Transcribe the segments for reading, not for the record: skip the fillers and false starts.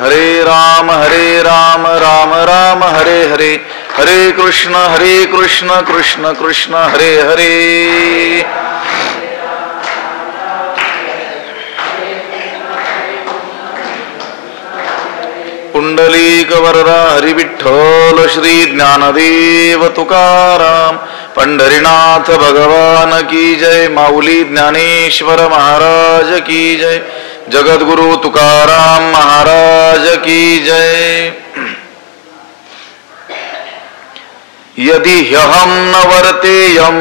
हरे राम राम राम हरे हरे, हरे कृष्ण कृष्ण कृष्ण हरे हरे. पुंडलीक वरदा हरी विठ्ठल श्री ज्ञानदेव तुकाराम. पंढरीनाथ भगवान की जय. माऊली ज्ञानेश्वर महाराज की जय. जगद्गुरु तुकाराम महाराज की जय. यदि ह्यहं न वर्तेयं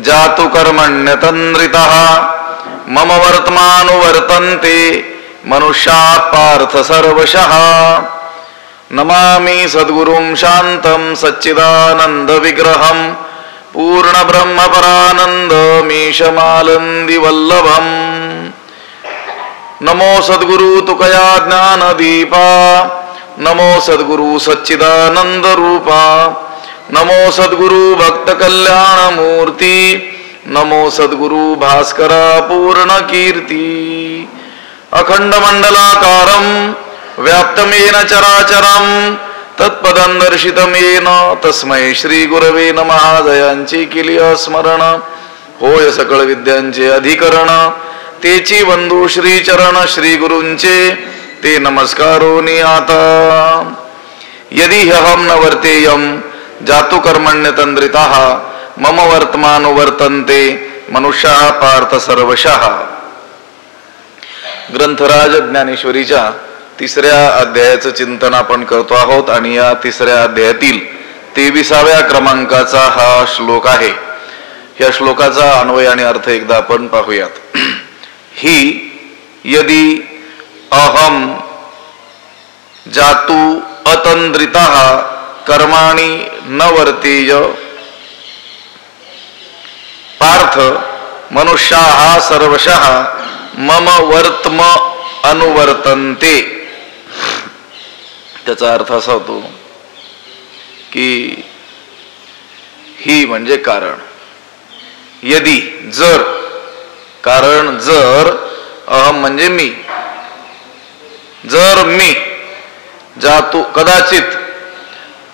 जातु कर्मण्यतन्द्रितः मम वर्तमानुवर्तन्ते मनुष्याः पार्थ सर्वशः. नमामि सद्गुरुं शान्तं सच्चिदानन्द विग्रहं पूर्ण ब्रह्म परानंद मीशमालंदी वल्लभम. नमो सद्गुरु तुकया ज्ञान दीपा, नमो सद्गुरु सच्चिदानंद रूपा, नमो सद्गुरु भक्त कल्याण मूर्ती, नमो सद्गुरु भास्करा पूर्ण कीर्ती. अखंड मंडलाकारं व्याप्तं येन चराचरं तत्पदं दर्शितं येन तस्मै श्री गुरवे नमः. जयांची केली स्मरण होय सकळ विद्यांचे अधिकरण, तेची बंधू श्री चरण श्री गुरूंचे ते नमस्कारोनी आता. यदि ह्यहं न वर्तेयं जातु कर्मण्यतन्द्रितः मम वर्तमानुवर्तन्ते मनुष्याः पार्थ सर्वशः. ग्रंथराज ज्ञानेश्वरीच्या 3ऱ्या अध्यायाचं चिंतन आपण करतो आहोत आणि या 3ऱ्या अध्यायातील 23व्या क्रमांकाचा हा श्लोक आहे. या श्लोकाचा अन्वय आणि अर्थ एकदा आपण पाहूयात. ही यदि अहम जातु अतन्द्रितः कर्माणि न वर्तेय पार्थ मनुष्याः सर्वशः मम वर्तम अनुवर्तन्ते. त्याचा अर्थ असा होतो की ही म्हणजे कारण, यदि जर, कारण जर, अहम म्हणजे मी, जर मी जातु कदाचित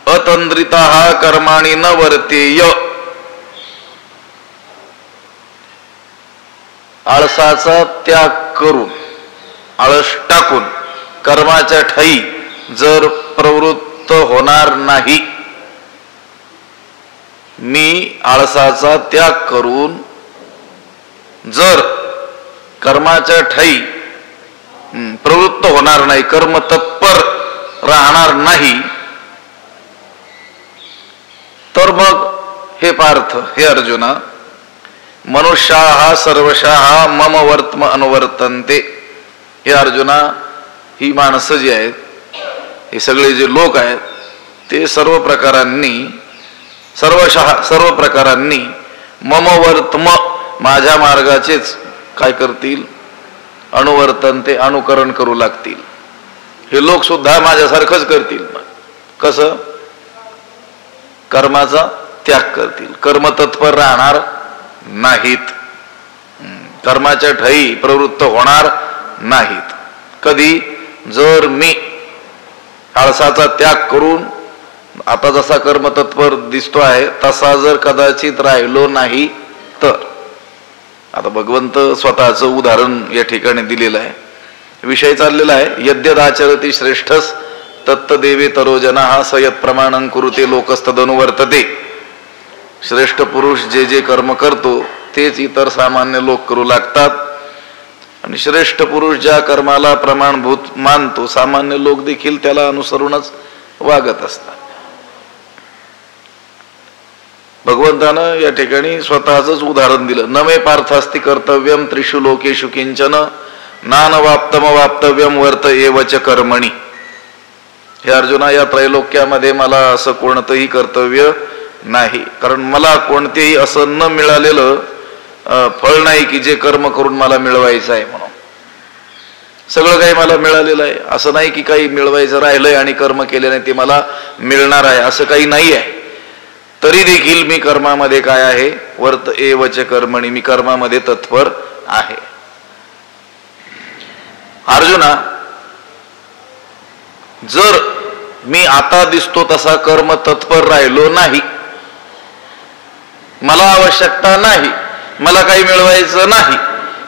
अतंद्रितः कर्माणि न वर्तेय, आळसाचा त्याग करून आळस टाकून कर्माच्या ठायी जर प्रवृत्त होणार नाही, मी आळसाचा त्याग करून जर कर्माच्या ठायी प्रवृत्त होणार नाही, कर्म तत्पर राहणार नाही, तर मग हे पार्थ, हे अर्जुना, मनुष्याः सर्वशः मम वर्तम अनुवर्तन्ते. हे अर्जुना, ही माणसं जी आहेत, हे सगळे जे लोक आहेत, ते सर्व प्रकारांनी सर्व प्रकारांनी मम वर्तम माझ्या मार्गाचेच काय करतील, अनुवर्तन्ते अनुकरण करू लागतील. हे लोक सुद्धा माझ्यासारखंच करतील. कसं? कर्माचा त्याग करतील, कर्म तत्पर राहणार नाहीत, कर्माच्या ठायी प्रवृत्त होणार नाहीत. कधी? जर मी आळसाचा त्याग करून आता जसा कर्म तत्पर दिसतो आहे तसा जर कदाचित राहिलो नाही तर. आता भगवंत स्वतःचं उदाहरण या ठिकाणी दिलेलं आहे. विषय चाललेला आहे, यद्यदाचरति श्रेष्ठस तत्तदेवे तरोजनाः स यत् प्रमाणं कुरुते लोकस्तदनुवर्तते. श्रेष्ठ पुरुष जे जे कर्म करतो तेच इतर सामान्य लोक करू लागतात, आणि श्रेष्ठ पुरुष ज्या कर्माला प्रमाणभूत मानतो सामान्य लोक देखील त्याला अनुसरूनच वागत असतात. भगवंतानं या ठिकाणी स्वतःच उदाहरण दिलं. न मे पार्थास्ति कर्तव्यम त्रिषु लोकेषु किंचन नानवाप्तम वाप्तव्यम वर्त एवच कर्मणी. हे अर्जुना, या त्रैलोक्यामध्ये मला असं कोणतंही कर्तव्य नाही, कारण मला कोणतेही असं न मिळालेलं फळ नाही की जे कर्म करून मला मिळवायचं आहे म्हणून. सगळं काही मला मिळालेलं आहे. असं नाही की काही मिळवायचं राहिलंय आणि कर्म केल्याने ते मला मिळणार आहे, असं काही नाही आहे. तरी देखील मी कर्मामध्ये काय आहे, वर्त एवच कर्मणी, मी कर्मामध्ये तत्पर आहे. अर्जुना, जर मी आता दिसतो तसा कर्म तत्पर राहिलो नाही, मला आवश्यकता नाही, मला काही मिळवायचं नाही,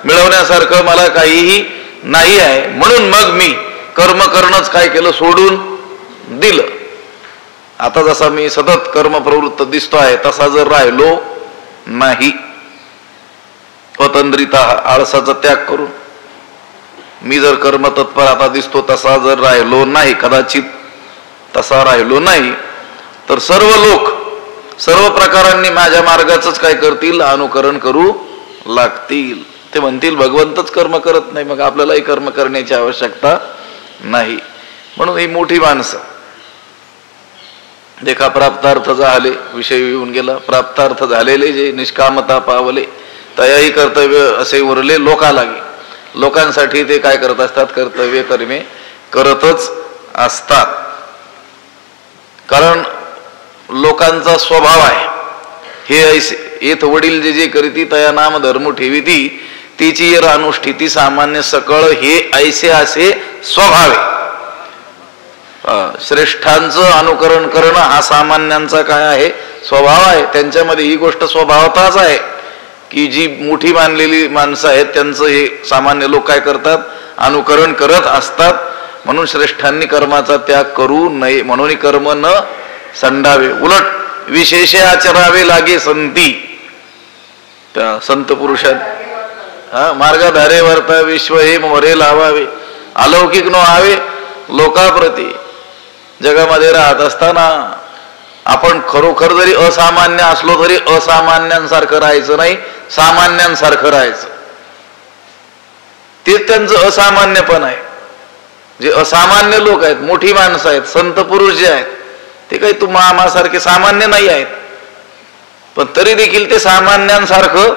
मिळवण्यासारखं मला काहीही नाही आहे, म्हणून मग मी कर्म करणंच काय केलं, सोडून दिलं. आता जसा मी सतत कर्म प्रवृत्त दिसतो आहे तसा जर राहिलो नाही, स्वतंत्रिता आळसाचा त्याग करून मी जर कर्म तत्पर आता दिसतो तसा जर राहिलो नाही, कदाचित तसा राहिलो नाही, तर सर्व लोक सर्व प्रकारांनी माझ्या मार्गाचंच काय करतील, अनुकरण करू लागतील. ते म्हणतील भगवंतच कर्म करत नाही, मग आपल्यालाही कर्म करण्याची आवश्यकता नाही. म्हणून ही मोठी माणसं देखा प्राप्तार्थ झाले, विषय येऊन गेला, प्राप्तार्थ झालेले जे निष्कामता पावले तयाही कर्तव्य असे उरले लोकालागी, लोकांसाठी ते काय करत असतात, कर्तव्य कर्मे करतच असतात. कारण लोकांचा स्वभाव आहे हे ऐसे, येथ वडील जे जे करीती तया नाम धर्म ठेविती, तिची अनुष्ठिती सामान्य सकळ हे ऐसे असे स्वभाव आहे. श्रेष्ठांचं अनुकरण करणं हा सामान्यांचा काय आहे, स्वभाव आहे. त्यांच्यामध्ये ही गोष्ट स्वभावताच आहे की जी मोठी मानलेली माणसं आहेत त्यांचं हे सामान्य लोक काय करतात, अनुकरण करत असतात. म्हणून श्रेष्ठांनी कर्माचा त्याग करू नये, म्हणून कर्म न संडावे, उलट विशेष आचरावे लागे संती. त्या संत पुरुषात मार्गधारे वर्ता विश्व हे मोरे लावावे, अलौकिक नो आवे लोकाप्रती. जगामध्ये राहत असताना आपण खरोखर जरी असामान्य असलो तरी असामान्यांसारखं राहायचं नाही, सामान्यांसारखं राहायचं. तेच त्यांचं असामान्यपण आहे. जे असामान्य लोक आहेत, मोठी माणसं आहेत, संत पुरुष जे आहेत, ते काही तू आम्हासारखे सामान्य नाही आहेत, पण तरी देखील ते सामान्यांसारखं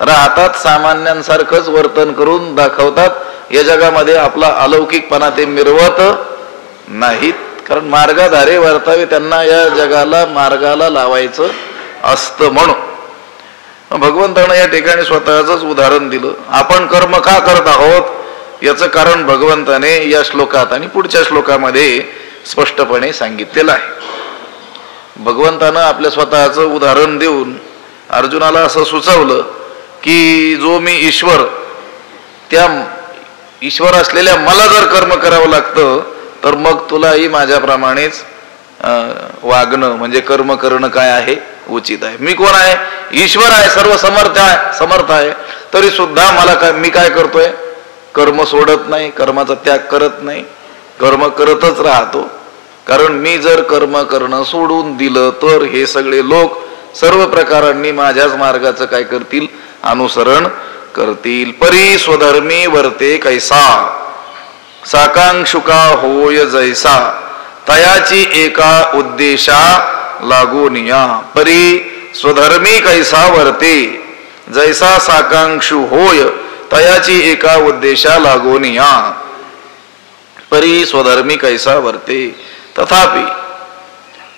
राहतात, सामान्यांसारखंच वर्तन करून दाखवतात. या जगामध्ये आपला अलौकिकपणा ते मिरवत नाहीत, कारण मार्गाधारे वर्तावे, त्यांना या जगाला मार्गाला लावायचं असतं. म्हणून भगवंतानं या ठिकाणी स्वतःच उदाहरण दिलं. आपण कर्म का करत आहोत याचं कारण भगवंताने या श्लोकात आणि पुढच्या श्लोकामध्ये स्पष्टपणे सांगितलेलं आहे. भगवंतानं आपल्या स्वतःचं उदाहरण देऊन अर्जुनाला असं सुचवलं की जो मी ईश्वर, त्या ईश्वर असलेल्या मला जर कर्म करावं लागतं तर मग तुलाही माझ्याप्रमाणेच वागणं म्हणजे कर्म करणं काय आहे, उचित आहे. मी कोण आहे, ईश्वर आहे, सर्व समर्थ आहे, तरी सुद्धा मला काय, मी काय करतोय, कर्म सोडत नाही, कर्माचा त्याग करत नाही, कर्म करतच राहतो. कारण मी जर कर्म करणं सोडून दिलं तर हे सगळे लोक सर्व प्रकारांनी माझ्याच मार्गाचं काय करतील, अनुसरण करतील. परी स्वधर्मी वर्ते कैसा, साकांक्षुका होय जैसा, तयाची एका उद्देशा लागोनिया. परी स्वधर्मी कैसा वर्ते, जैसा साकांक्षु होय, तयाची एका उद्देशा लागोनिया. परी स्वधर्मी कैसा वर्ते, तथापि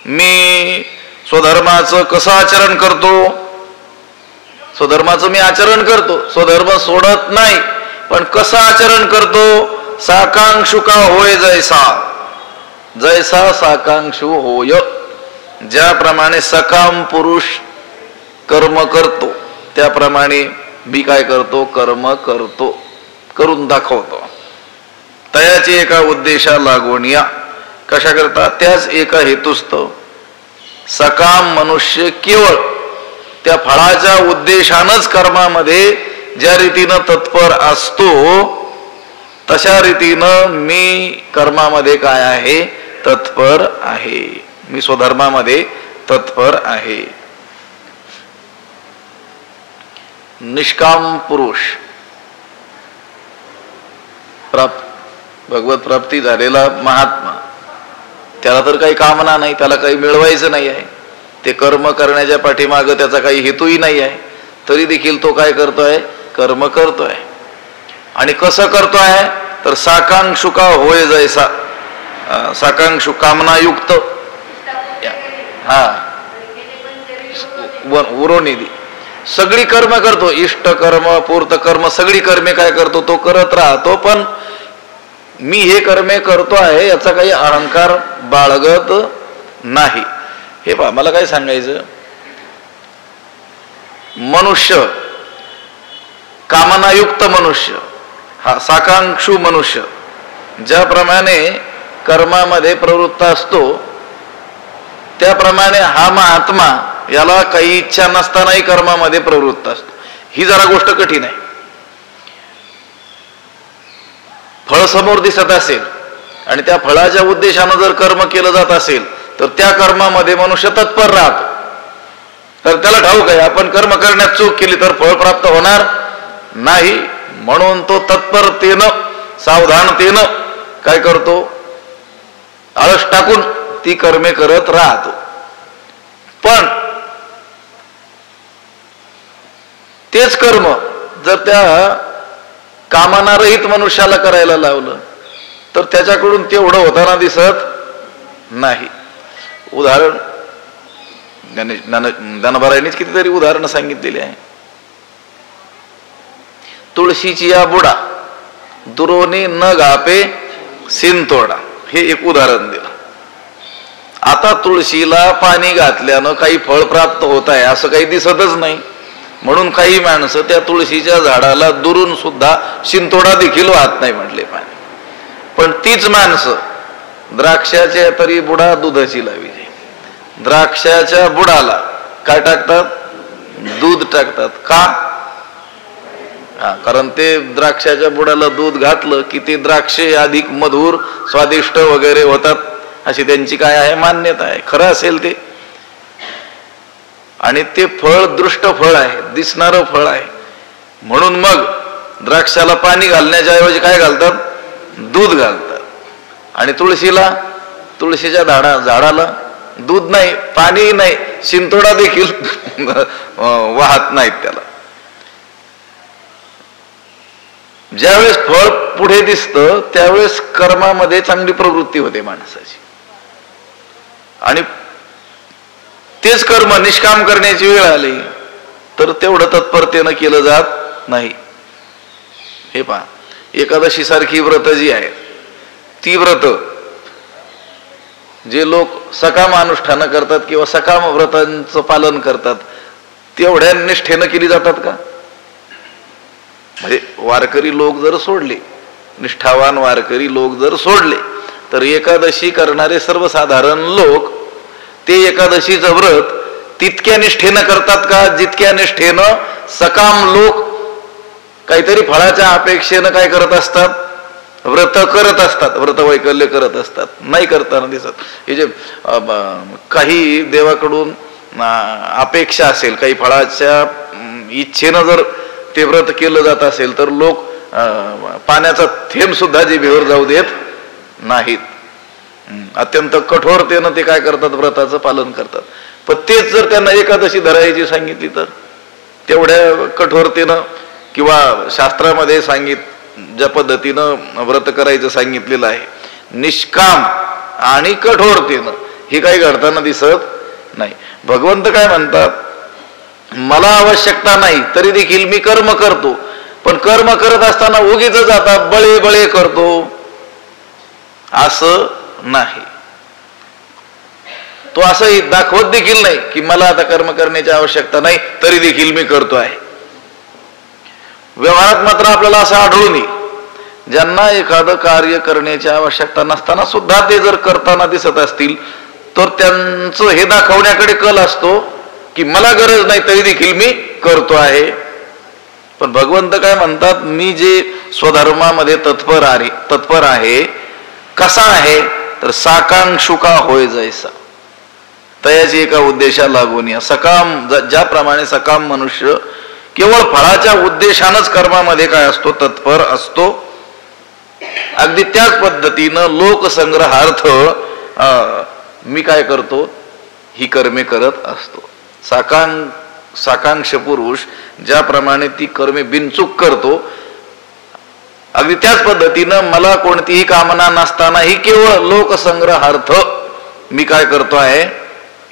मी स्वधर्माचं कसं आचरण करतो, स्वधर्माचं मी आचरण करतो, स्वधर्म सोडत नाही, पण कसं आचरण करतो, साकांक्षुका होय जैसा, जैसा साकांक्षु होय, ज्याप्रमाणे सकाम पुरुष कर्म करतो त्याप्रमाणे मी काय करतो, कर्म करतो, करून दाखवतो. तयाची एका उद्देशा लागवणिया, कशा करता, त्याच एका हेतुस्तव सकाम मनुष्य केवळ त्या फळाच्या उद्देशानच कर्मामध्ये ज्या रीतीनं तत्पर असतो तशा रीतीनं मी कर्मामध्ये काय आहे, तत्पर आहे. मी स्वधर्मामध्ये तत्पर आहे. निष्काम पुरुष, भगवत प्राप्ती झालेला महात्मा, त्याला तर काही कामना नाही, त्याला काही मिळवायचं नाही आहे, ते कर्म करण्याच्या पाठीमागं त्याचा काही हेतूही नाही आहे, तरी देखील तो काय करतोय, कर्म करतोय. आणि कसं करतोय तर साकांक्षुका होय जैसा, साकांक्षु कामनायुक्त, उरोनिधी सगळी कर्म करतो, इष्ट कर्म पूर्त कर्म सगळी कर्मे काय करतो, तो करत राहतो. पण मी हे कर्मे करतो आहे याचा काही अहंकार बाळगत नाही. हे पहा, मला काय सांगायचं, मनुष्य, कामनायुक्त मनुष्य, हा साकांक्षू मनुष्य ज्याप्रमाणे कर्मामध्ये प्रवृत्त असतो, त्याप्रमाणे हा महात्मा याला काही इच्छा नसतानाही कर्मामध्ये प्रवृत्त असतो. ही जरा गोष्ट कठीण आहे. फळ समोर दिसत असेल आणि त्या फळाच्या उद्देशानं जर कर्म केलं जात असेल तर त्या कर्मामध्ये मनुष्य तत्पर राहतो. तर त्याला ठाऊक आहे आपण कर्म करण्यात चूक केली तर फळ प्राप्त होणार नाही, म्हणून तो तत्परतेनं सावधानतेनं काय करतो, आळस टाकून ती कर्मे करत राहतो. पण तेच कर्म जर त्या कामनारहित मनुष्याला करायला लावलं तर त्याच्याकडून तेवढं होताना दिसत नाही. उदाहरण ज्ञानोबारायांनीच कितीतरी उदाहरणं सांगितलेली आहे. तुळशीची या बुडा दुरोनी न गापे सिंतोडा, हे एक उदाहरण दिलं. आता तुळशीला पाणी घातल्यानं काही फळ प्राप्त होत आहे असं काही दिसतच नाही, म्हणून काही माणसं त्या तुळशीच्या झाडाला दुरून सुद्धा शिंतोडा देखील वाहत नाही म्हटले पाणी. पण तीच माणसं द्राक्षाच्या तरी बुडा दुधाची लावी, द्राक्षाच्या बुडाला काय टाकतात, दूध टाकतात. का? कारण ते द्राक्षाच्या बुडाला दूध घातलं की ते द्राक्षे अधिक मधुर स्वादिष्ट वगैरे होतात अशी त्यांची काय आहे मान्यता आहे. खरं असेल ते, आणि ते फळ दृष्ट फळ आहे, दिसणारं फळ आहे, म्हणून मग द्राक्षाला पाणी घालण्याच्या ऐवजी काय घालतात, दूध घालतात. आणि तुळशीच्या झाडाला दूध नाही, पाणी नाही, शिंतोडा देखील वाहत नाहीत त्याला. ज्यावेळेस फळ पुढे दिसतं त्यावेळेस कर्मामध्ये चांगली प्रवृत्ती होते माणसाची, आणि तेच कर्म निष्काम करण्याची वेळ आली तर तेवढं तत्परतेनं केलं जात नाही. हे पहा, एकादशी सारखी व्रत जी आहेत ती व्रत जे लोक सकाम अनुष्ठान करतात किंवा सकाम व्रतांचं पालन करतात तेवढ्या निष्ठेनं केली जातात का? म्हणजे वारकरी लोक जर सोडले, निष्ठावान वारकरी लोक जर सोडले, तर एकादशी करणारे सर्वसाधारण लोक ते एकादशीचं व्रत तितक्या निष्ठेनं करतात का जितक्या निष्ठेनं सकाम लोक काहीतरी फळाच्या अपेक्षेनं काय करत असतात, व्रत करत असतात, व्रत वैकल्य करत असतात. नाही करताना दिसत. हे जे काही देवाकडून अपेक्षा असेल, काही फळाच्या इच्छेनं जर ते व्रत केलं जात असेल तर लोक पाण्याचा थेंब सुद्धा जिभेवर जाऊ देत नाहीत. अत्यंत कठोरतेनं ते काय करतात, व्रताचं पालन करतात. पण तेच जर त्यांना एकादशी धरायची सांगितली तर तेवढ्या कठोरतेनं किंवा शास्त्रामध्ये ज्या पद्धतीनं व्रत करायचं सांगितलेलं आहे निष्काम आणि कठोरतेनं, हे काही घडताना दिसत नाही. भगवंत काय म्हणतात, मला आवश्यकता नाही तरी देखील मी कर्म करतो, पण कर्म करत असताना उगीच आता बळे बळे करतो असं नाही. तो असंही दाखवत देखील नाही की मला आता कर्म करण्याची आवश्यकता नाही तरी देखील मी करतो आहे. व्यवहारात मात्र आपल्याला असं आढळून येईल, ज्यांना एखादं कार्य करण्याची आवश्यकता नसताना सुद्धा ते जर करताना दिसत असतील तर त्यांचं हे दाखवण्याकडे कल असतो की मला गरज नाही तरी देखील मी करतो आहे. पण भगवंत काय म्हणतात, मी जे स्वधर्मामध्ये तत्पर आहे कसा आहे तर साकांक्षुका होय जैसा, तयाची एका उद्देशा लागून या. सकाम ज्याप्रमाणे सकाम मनुष्य केवळ फळाच्या उद्देशानच कर्मामध्ये काय असतो, तत्पर असतो, अगदी त्याच पद्धतीनं लोकसंग्रहार्थ मी काय करतो, ही कर्मे करत असतो. साकांक्ष पुरुष ज्याप्रमाणे ती कर्मे बिनचूक करतो, अगदी त्याच पद्धतीनं मला कोणतीही कामना नसतानाही केवळ लोकसंग्रहार्थ मी काय करतो आहे,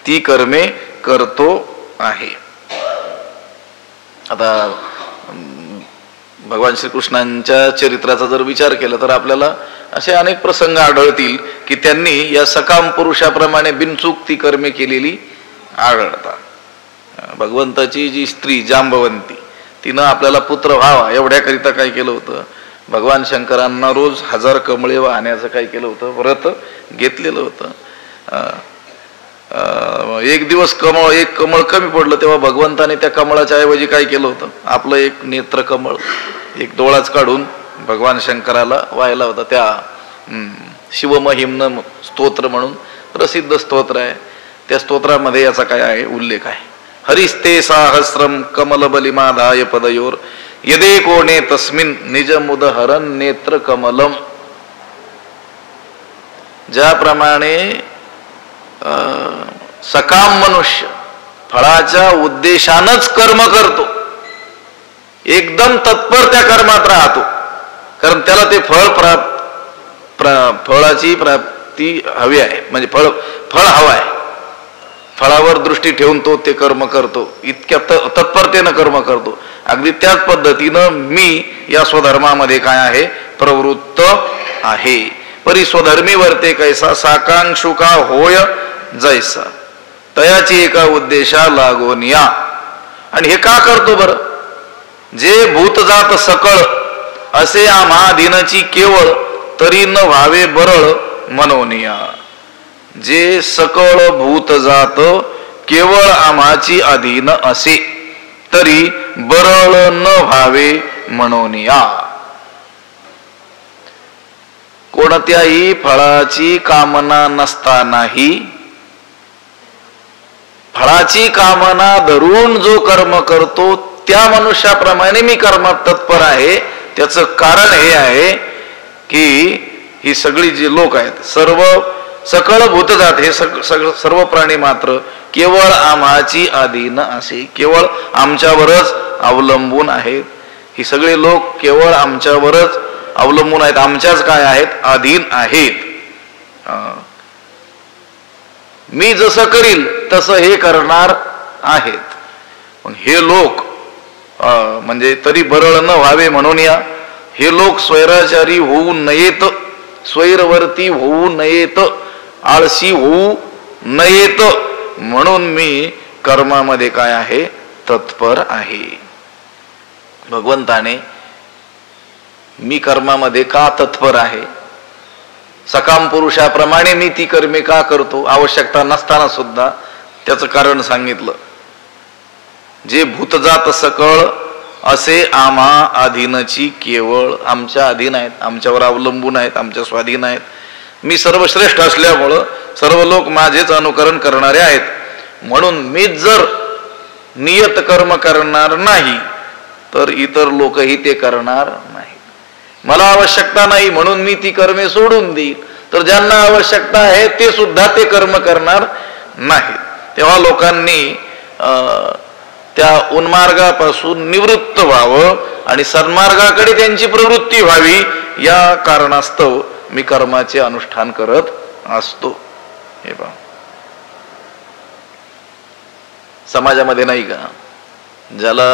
ती कर्मे करतो आहे. आता भगवान श्रीकृष्णांच्या चरित्राचा जर विचार केला तर आपल्याला असे अनेक प्रसंग आढळतील की त्यांनी या सकाम पुरुषाप्रमाणे बिनचूक ती कर्मे केलेली आढळतात. भगवंताची जी स्त्री जांबवंती, तिनं आपल्याला पुत्र व्हावा एवढ्याकरिता काय केलं होतं, भगवान शंकरांना रोज 1000 कमळे वाहण्याचं काय केलं होतं, व्रत घेतलेलं होतं. एक दिवस एक कमळ कमी पडलं तेव्हा भगवंताने त्या कमळाच्या ऐवजी काय केलं होतं, आपलं एक नेत्र कमळ, एक डोळाच काढून भगवान शंकराला व्हायला होता. त्या शिवमहिम्न स्तोत्र म्हणून प्रसिद्ध स्तोत्र आहे, त्या स्तोत्रामध्ये याचा काय आहे उल्लेख आहे. हरिस्ते साहस्रम कमलबलिमादाय पदयोर यदे कोणे तस्मिन निजमुदहरन नेत्र कमलम. ज्याप्रमाणे सकाम मनुष्य फळाच्या उद्देशानच कर्म करतो, एकदम तत्पर त्या कर्मात राहतो, कारण त्याला ते फळाची प्राप्ती हवी आहे, म्हणजे फळ हवं आहे, फळावर दृष्टी ठेवून तो ते कर्म करतो, इतक्या तत्परतेनं कर्म करतो. अगदी त्याच पद्धतीनं मी या स्वधर्मामध्ये काय आहे प्रवृत्त आहे. परी स्वधर्मी वर्ते कैसा साकांक्षुका होय जैसा, तयाची एका उद्देशा लागून या. आणि हे का करतो बरं, जे भूतजात सकळ असे आम्हाधीनची केवळ तरी न व्हावे बरळ मनोनिया. जे सकळ भूतजात केवळ आम्हाची अधीन असे तरी बरळ न व्हावे मनोनिया. कोणत्याही फळाची कामना नसतानाही फळाची कामना धरून जो कर्म करतो त्या मनुष्याप्रमाणे मी कर्मात तत्पर आहे. त्याचं कारण हे आहे की ही सगळी जी लोक आहेत, सर्व सकळ भूतजात हे सर्व प्राणी मात्र केवळ आम्हाची अधीन असे, केवळ आमच्यावरच अवलंबून आहेत. ही सगळे लोक केवळ आमच्यावरच अवलंबून आहेत, आमच्याच काय आहेत अधीन आहेत. मी जसं करील तसं हे करणार आहेत. पण हे लोक म्हणजे तरी बरळ न व्हावे म्हणून या, हे लोक स्वैराचारी होऊ नयेत, स्वैरवर्ती होऊ नयेत, आळशी होऊ नयेत, म्हणून मी कर्मामध्ये काय आहे तत्पर आहे. भगवंताने मी कर्मामध्ये का तत्पर आहे, सकाम पुरुषाप्रमाणे मी ती कर्मे का करतो आवश्यकता नसताना सुद्धा, त्याचं कारण सांगितलं. जे भूतजात सकळ असे आम्हा अधीनची केवळ आमच्या अधीन आहेत, आमच्यावर अवलंबून आहेत, आमच्या स्वाधीन आहेत. मी सर्वश्रेष्ठ असल्यामुळं सर्व लोक माझेच अनुकरण करणारे आहेत. म्हणून मीच जर नियत कर्म करणार नाही तर इतर लोकही ते करणार नाही. मला आवश्यकता नाही म्हणून मी ती कर्मे सोडून देईल, तर ज्यांना आवश्यकता आहे ते सुद्धा ते कर्म करणार नाहीत. तेव्हा लोकांनी त्या उन्मार्गापासून निवृत्त व्हावं आणि सन्मार्गाकडे त्यांची प्रवृत्ती व्हावी, या कारणास्तव मी कर्माचे अनुष्ठान करत असतो. हे पहा, समाजामध्ये नाही का ज्याला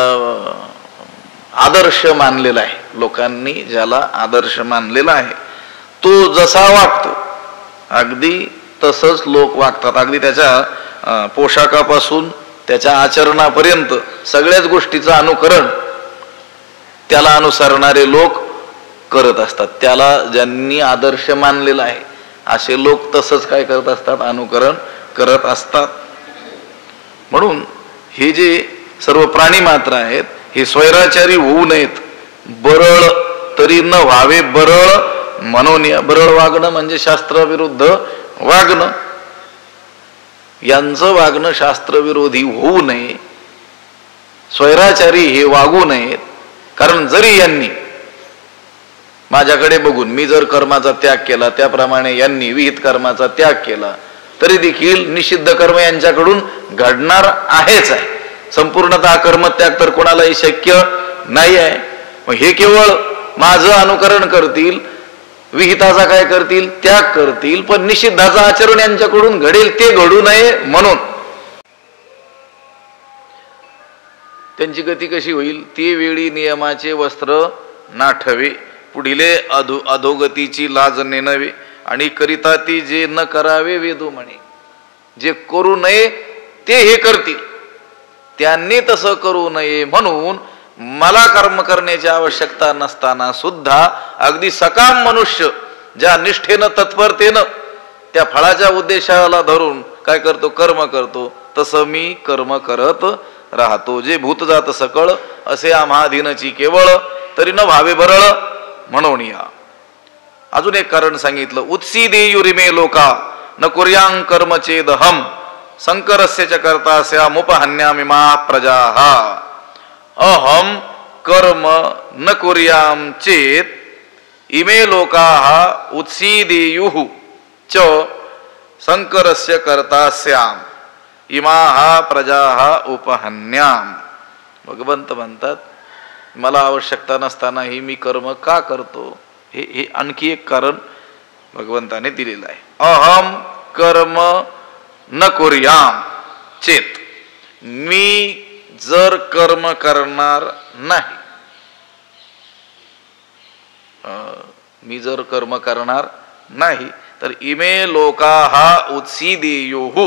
आदर्श मानलेला आहे, लोकांनी ज्याला आदर्श मानलेला आहे तो जसा वागतो अगदी तसंच लोक वागतात. अगदी त्याच्या पोशाखापासून त्याच्या आचरणापर्यंत सगळ्याच गोष्टीचं अनुकरण त्याला अनुसरणारे लोक करत असतात. त्याला ज्यांनी आदर्श मानलेला आहे असे लोक तसंच काय करत असतात, अनुकरण करत असतात. म्हणून हे जे सर्व प्राणी मात्र आहेत हे स्वैराचारी होऊ नयेत, बरळ तरी न व्हावे बरळ म्हणून. बरळ वागणं म्हणजे शास्त्राविरुद्ध वागणं, यांचं वागणं शास्त्रविरोधी होऊ नये, स्वैराचारी हे वागू नयेत. कारण जरी यांनी माझ्याकडे बघून मी जर कर्माचा त्याग केला त्याप्रमाणे यांनी विहित कर्माचा त्याग केला तरी देखील निषिद्ध कर्म यांच्याकडून घडणार आहेच आहे. संपूर्णतः कर्मत्याग तर कोणालाही शक्य नाही आहे. हे केवळ माझं अनुकरण करतील, विहिताचा काय करतील त्याग करतील, पण निषिद्धाचं आचरण यांच्याकडून घडेल ते घडू नये म्हणून. त्यांची गती कशी होईल, ते वेळी नियमाचे वस्त्र नाठवे पुढिले अधोगतीची लाज नेनवे आणि करिता ती जे न करावे वेदू म्हणे. जे करू नये ते हे करतील, त्यांनी तसं करू नये म्हणून मला कर्म करण्याची आवश्यकता नसताना सुद्धा अगदी सकाम मनुष्य ज्या निष्ठेनं तत्परतेनं त्या फळाच्या उद्देशाला धरून काय करतो, कर्म करतो, तसं मी कर्म करत राहतो. जे भूत जात सकळ असे आम्हाधीनची केवळ तरी न भावे बरळ म्हणून या. अजून एक कारण सांगितलं, उत्सी देयुरिमे लोका न कुर्यां कर्म चेदहम संकरस्य च कर्तास्यामुपहन्यामिमा प्रजाः. अहम कर्म न कुर्याम चेत इमे लोकाः उत्सीदेयुः च संकरस्य कर्तास्याम इमाः प्रजाः उपहन्याम. भगवंत म्हणतात, मला आवश्यकता नसतानाही मी कर्म का करतो, हे आणखी एक कारण भगवंताने दिलेलं आहे. अहम कर्म न कुर्याम चेत, मी जर कर्म करणार नाही, मी जर कर्म करणार नाही तर इमे लोकाः उत्सीदेयुः,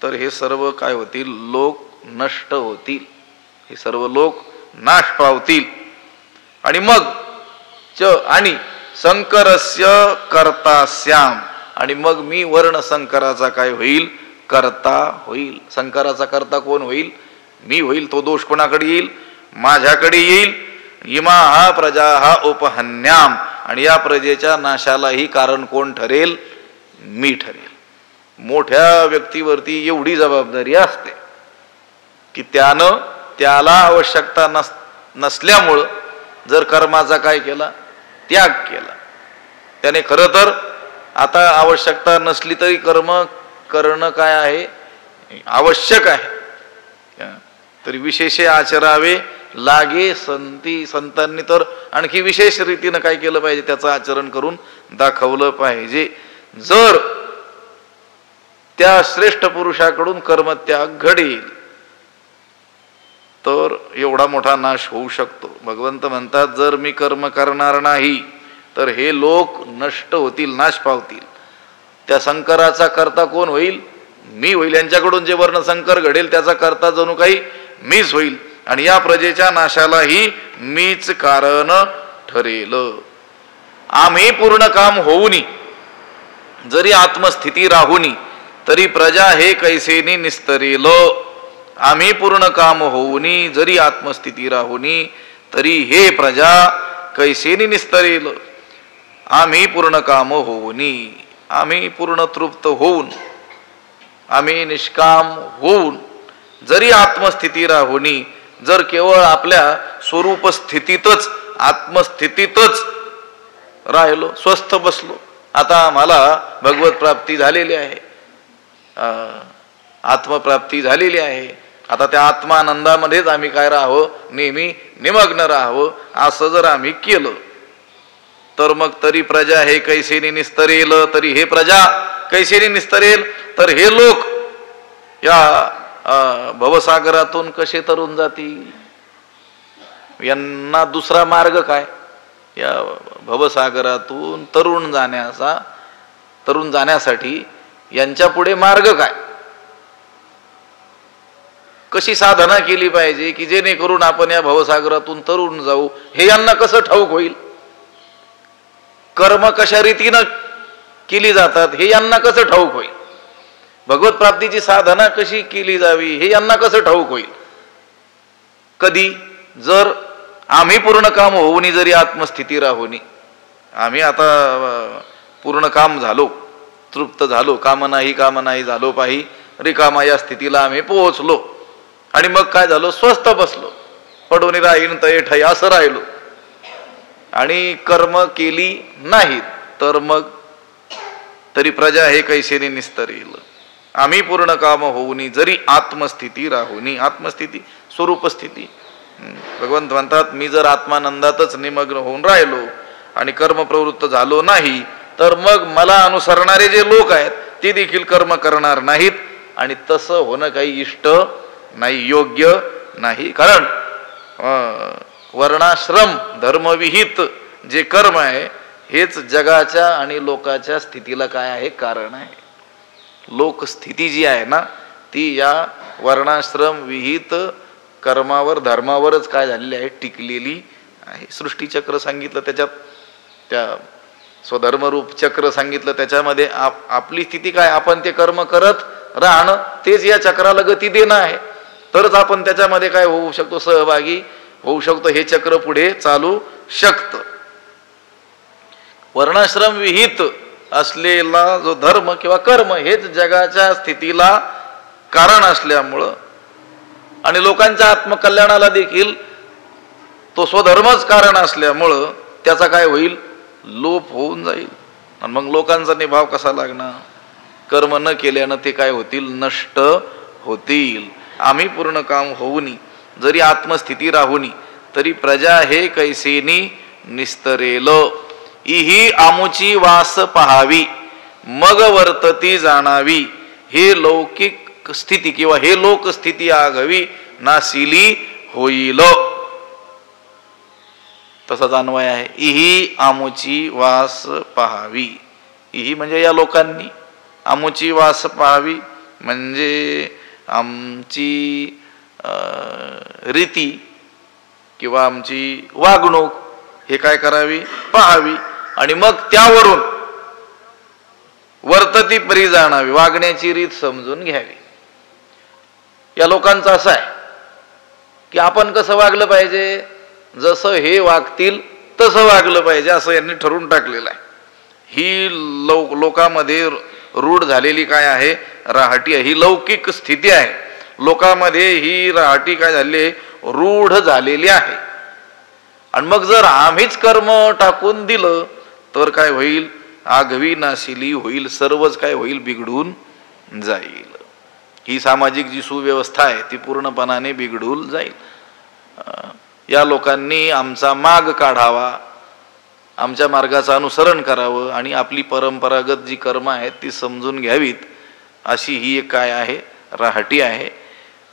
तर हे सर्व काय होतील, लोक नष्ट होतील, हे सर्व लोक नाश पावतील. आणि मग आणि संकरस्य कर्तास्याम, आणि मग मी वर्ण संकराचा काय होईल, कर्ता होईल. संकराचा कर्ता कोण होईल, मी होईल. तो दोष कोणाकडे येईल, माझ्याकडे येईल. इमाः प्रजाः उपहन्याम, आणि या प्रजेच्या नाशालाही कारण कोण ठरेल, मी ठरेल. मोठ्या व्यक्तीवरती एवढी जबाबदारी असते की त्याला आवश्यकता नसल्यामुळं जर कर्माचा काय केला, त्याग केला, त्याने खरं तर आता आवश्यकता नसली तरी कर्म करणं काय आहे, आवश्यक आहे, तरी विशेषे आचरावे लागे संती. संतांनी तर आणखी विशेष रीतीनं काय केलं पाहिजे, त्याचं आचरण करून दाखवलं पाहिजे. जर त्या श्रेष्ठ पुरुषाकडून कर्मत्याग घडेल तर एवढा मोठा नाश होऊ शकतो. भगवंत म्हणतात, जर मी कर्म करणार नाही तर हे लोक नष्ट होतील, नाश पावतील. त्या संकराचा कर्ता कोण होईल, मी होईल. यांच्याकडून जे वर्णसंकर घडेल त्याचा कर्ता जणू काही मीच होईल, आणि या प्रजेच्या नाशालाही मीच कारण ठरेल. आम्ही पूर्ण काम होऊनी जरी आत्मस्थिती राहुनी तरी प्रजा हे कैसेनी निस्तरेल. आम्ही पूर्ण काम होऊनी जरी आत्मस्थिती राहुनी तरी हे प्रजा कैसेनी निस्तरेल. आम्ही पूर्ण काम होऊनी, आम्ही पूर्ण तृप्त होऊन, आम्ही निष्काम होऊन जरी आत्मस्थिती राहुनी, जर केवळ आपल्या स्वरूप स्थितीतच आत्मस्थितीतच राहिलो, स्वस्थ बसलो, आता आम्हाला भगवत प्राप्ती झालेली आहे, आत्मप्राप्ती झालेली आहे, आता त्या आत्मानंदामध्येच आम्ही काय राहावं, नेहमी निमग्न राहावं, असं जर आम्ही केलं तर मग तरी प्रजा हे कैसेनी निस्तरेल. तरी हे प्रजा कैसेनी निस्तरेल, तर हे लोक या भवसागरातून कसे तरुण जातील. यांना दुसरा मार्ग काय, या भवसागरातून तरुण जाण्यासाठी यांच्या पुढे मार्ग काय, कशी साधना केली पाहिजे की जेणेकरून आपण या भवसागरातून तरुण जाऊ, हे यांना कसं ठाऊक होईल. कर्म कशा रीतीनं केली जातात हे यांना कसं ठाऊक होईल. भगवत प्राप्तीची साधना कशी केली जावी हे यांना कसं ठाऊक होईल. कधी, जर आम्ही पूर्ण काम होऊनी जरी आत्मस्थिती राहुनी, आम्ही आता पूर्ण काम झालो, तृप्त झालो, काम नाही झालो पाही, रिकामा या स्थितीला आम्ही पोहोचलो, आणि मग काय झालो, स्वस्थ बसलो, पडून राहीन तय ठय असं राहिलो, आणि कर्म केली नाहीत, तर मग तरी प्रजा हे कैसेनी निस्तरेल. आम्ही पूर्ण काम होऊनी जरी आत्मस्थिती राहुनी, आत्मस्थिती स्वरूप स्थिती. भगवंत म्हणतात, मी जर आत्मानंदातच निमग्न होऊन राहिलो आणि कर्म प्रवृत्त झालो नाही तर मग मला अनुसरणारे जे लोक आहेत ते देखील कर्म करणार नाहीत, आणि तसं होणं काही इष्ट नाही, योग्य नाही. कारण वर्णाश्रम धर्मविहित जे कर्म आहे हेच जगाच्या आणि लोकाच्या स्थितीला काय आहे, कारण आहे. लोकस्थिती जी आहे ना ती या वर्णाश्रम विहित कर्मावर धर्मावरच काय झालेली आहे, टिकलेली आहे. सृष्टीचक्र सांगितलं, त्याच्यात त्या स्वधर्मरूप चक्र सांगितलं, त्याच्यामध्ये आपली स्थिती काय, आपण ते कर्म करत राहणं, तेच या चक्राला गती देणं आहे. तरच आपण त्याच्यामध्ये काय होऊ शकतो, सहभागी होऊ शकतो, हे चक्र पुढे चालू शकतं. वर्णाश्रम विहित असलेला जो धर्म किंवा कर्म हेच जगाच्या स्थितीला कारण असल्यामुळं आणि लोकांच्या आत्मकल्याणाला देखील तो स्वधर्मच कारण असल्यामुळं त्याचा काय होईल, लोप होऊन जाईल. आणि मग लोकांचा निभाव कसा लागणार, कर्म न केल्यानं ते काय होतील, नष्ट होतील. आम्ही पूर्ण काम होऊनी जरी आत्मस्थिती राहुनी तरी प्रजा हे कैसेनी निस्तरेल. इही आमुची वास पहावी मग वर्तती जाणावी. हे लौकिक स्थिती किंवा हे लोकस्थिती आगवी नासिली होईल. तसा अन्वय आहे. इही आमुची वास पहावी. इही म्हणजे या लोकांनी, आमुची वास पहावी म्हणजे आमची रीती किंवा आमची वागणूक हे काय करावी, पाहावी आणि मग त्यावरून वर्तती परी जाणावी, वागण्याची रीत समजून घ्यावी. या लोकांचं असं आहे की आपण कसं वागलं पाहिजे, जसं हे वागतील तसं वागलं पाहिजे असं यांनी ठरवून टाकलेलं आहे. ही लोकांमध्ये रूढ झालेली काय आहे, राहटी आहे. ही लौकिक स्थिती आहे. लोकांमध्ये ही राहटी काय झाली, रूढ झालेली आहे. आणि मग जर आम्हीच कर्म टाकून दिलं तर काय होईल, आगवी नाशिली होईल, सर्वच काय होईल, बिघडून जाईल. ही सामाजिक जी सुव्यवस्था आहे ती पूर्णपणाने बिघडून जाईल. या लोकांनी आमचा माग काढावा, आमच्या मार्गाचं अनुसरण करावं आणि आपली परंपरागत जी कर्म आहेत ती समजून घ्यावीत, अशी ही एक काय आहे, राहटी आहे.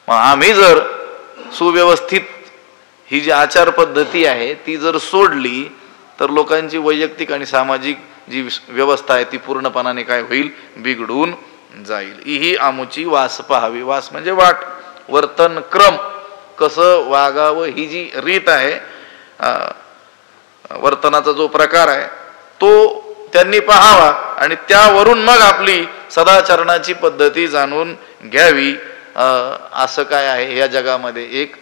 मग आम्ही जर सुव्यवस्थित ही जी आचार पद्धती आहे ती जर सोडली तर लोकांची वैयक्तिक आणि सामाजिक जी व्यवस्था आहे ती पूर्णपणाने काय होईल, बिघडून जाईल. ही आमुची वास पहावी. वास म्हणजे वाट, वर्तन, क्रम, कसं वागावं ही जी रीत आहे, वर्तनाचा जो प्रकार आहे तो त्यांनी पाहावा आणि त्यावरून मग आपली सदाचरणाची पद्धती जाणून घ्यावी. असं काय आहे, या जगामध्ये एक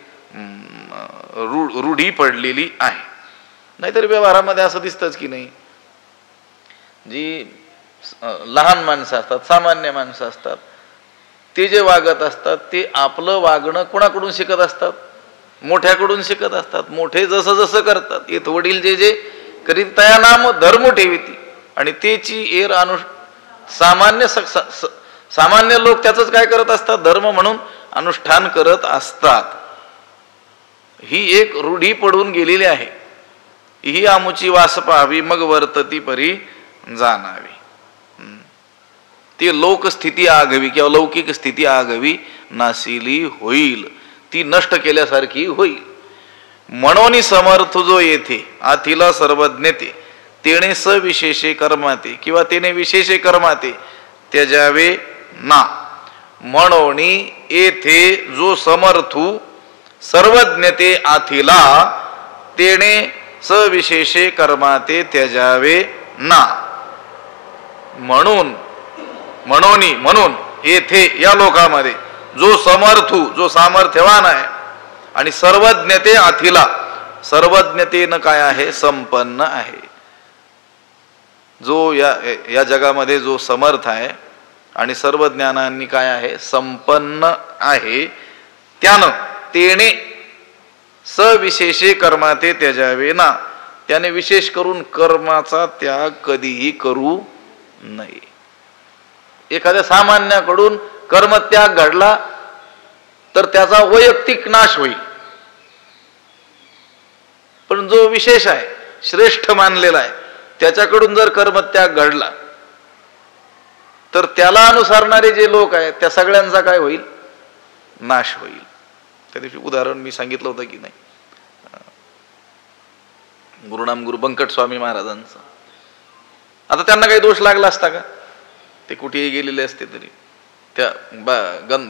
रूढी पडलेली आहे. नाहीतर व्यवहारामध्ये असं दिसतंच की नाही, जी लहान माणसं असतात, सामान्य माणसं असतात, ते जे वागत असतात ते आपलं वागणं कोणाकडून शिकत असतात, मोठ्याकडून शिकत असतात. मोठे जसं जसं करतात, येत वडील जे जे करीत तया नाम धर्म ठेविती, आणि त्याची एर सामान्य लोक त्याच काय करत असतात, धर्म म्हणून अनुष्ठान करत असतात. ही एक रूढी पडून गेलेली आहे. ही आमुची वास पाहावी मग वर्तती परी जाणावी. ती लोकस्थिती आगवी किंवा लौकिक स्थिती आगवी नासिली होईल, ती नष्ट केल्यासारखी होईल. म्हणून समर्थ जो येथे आथिला सर्वज्ञते तेने सविशेषे कर्माते किंवा तेने विशेषे कर्माते त्यजावे ना. म्हणून येथे जो समर्थू सर्वज्ञते आथिला तेने सविशेषे कर्माते त्यजावे ना. म्हणून येथे या लोकांमध्ये जो समर्थू, जो सामर्थ्यवान आहे आणि सर्वज्ञते आथिला, सर्वज्ञतेनं काय आहे, संपन्न आहे. जो या जगामध्ये जो समर्थ आहे आणि सर्व ज्ञानांनी काय आहे, संपन्न आहे, त्यानं तेने सविशेषे कर्माते त्यजावे ना. त्याने विशेष करून कर्माचा त्याग कधीही करू नये. एखाद्या सामान्याकडून कर्मत्याग घडला तर त्याचा वैयक्तिक नाश होईल, पण जो विशेष आहे, श्रेष्ठ मानलेला आहे, त्याच्याकडून जर कर्मत्याग घडला तर त्याला अनुसरणारे जे लोक आहेत त्या सगळ्यांचा काय होईल, नाश होईल. त्या दिवशी उदाहरण मी सांगितलं होतं की नाही, गुरुनाम गुरु बंकट स्वामी महाराजांचं. आता त्यांना काही दोष लागला असता का? ते कुठेही गेलेले असते तरी. त्या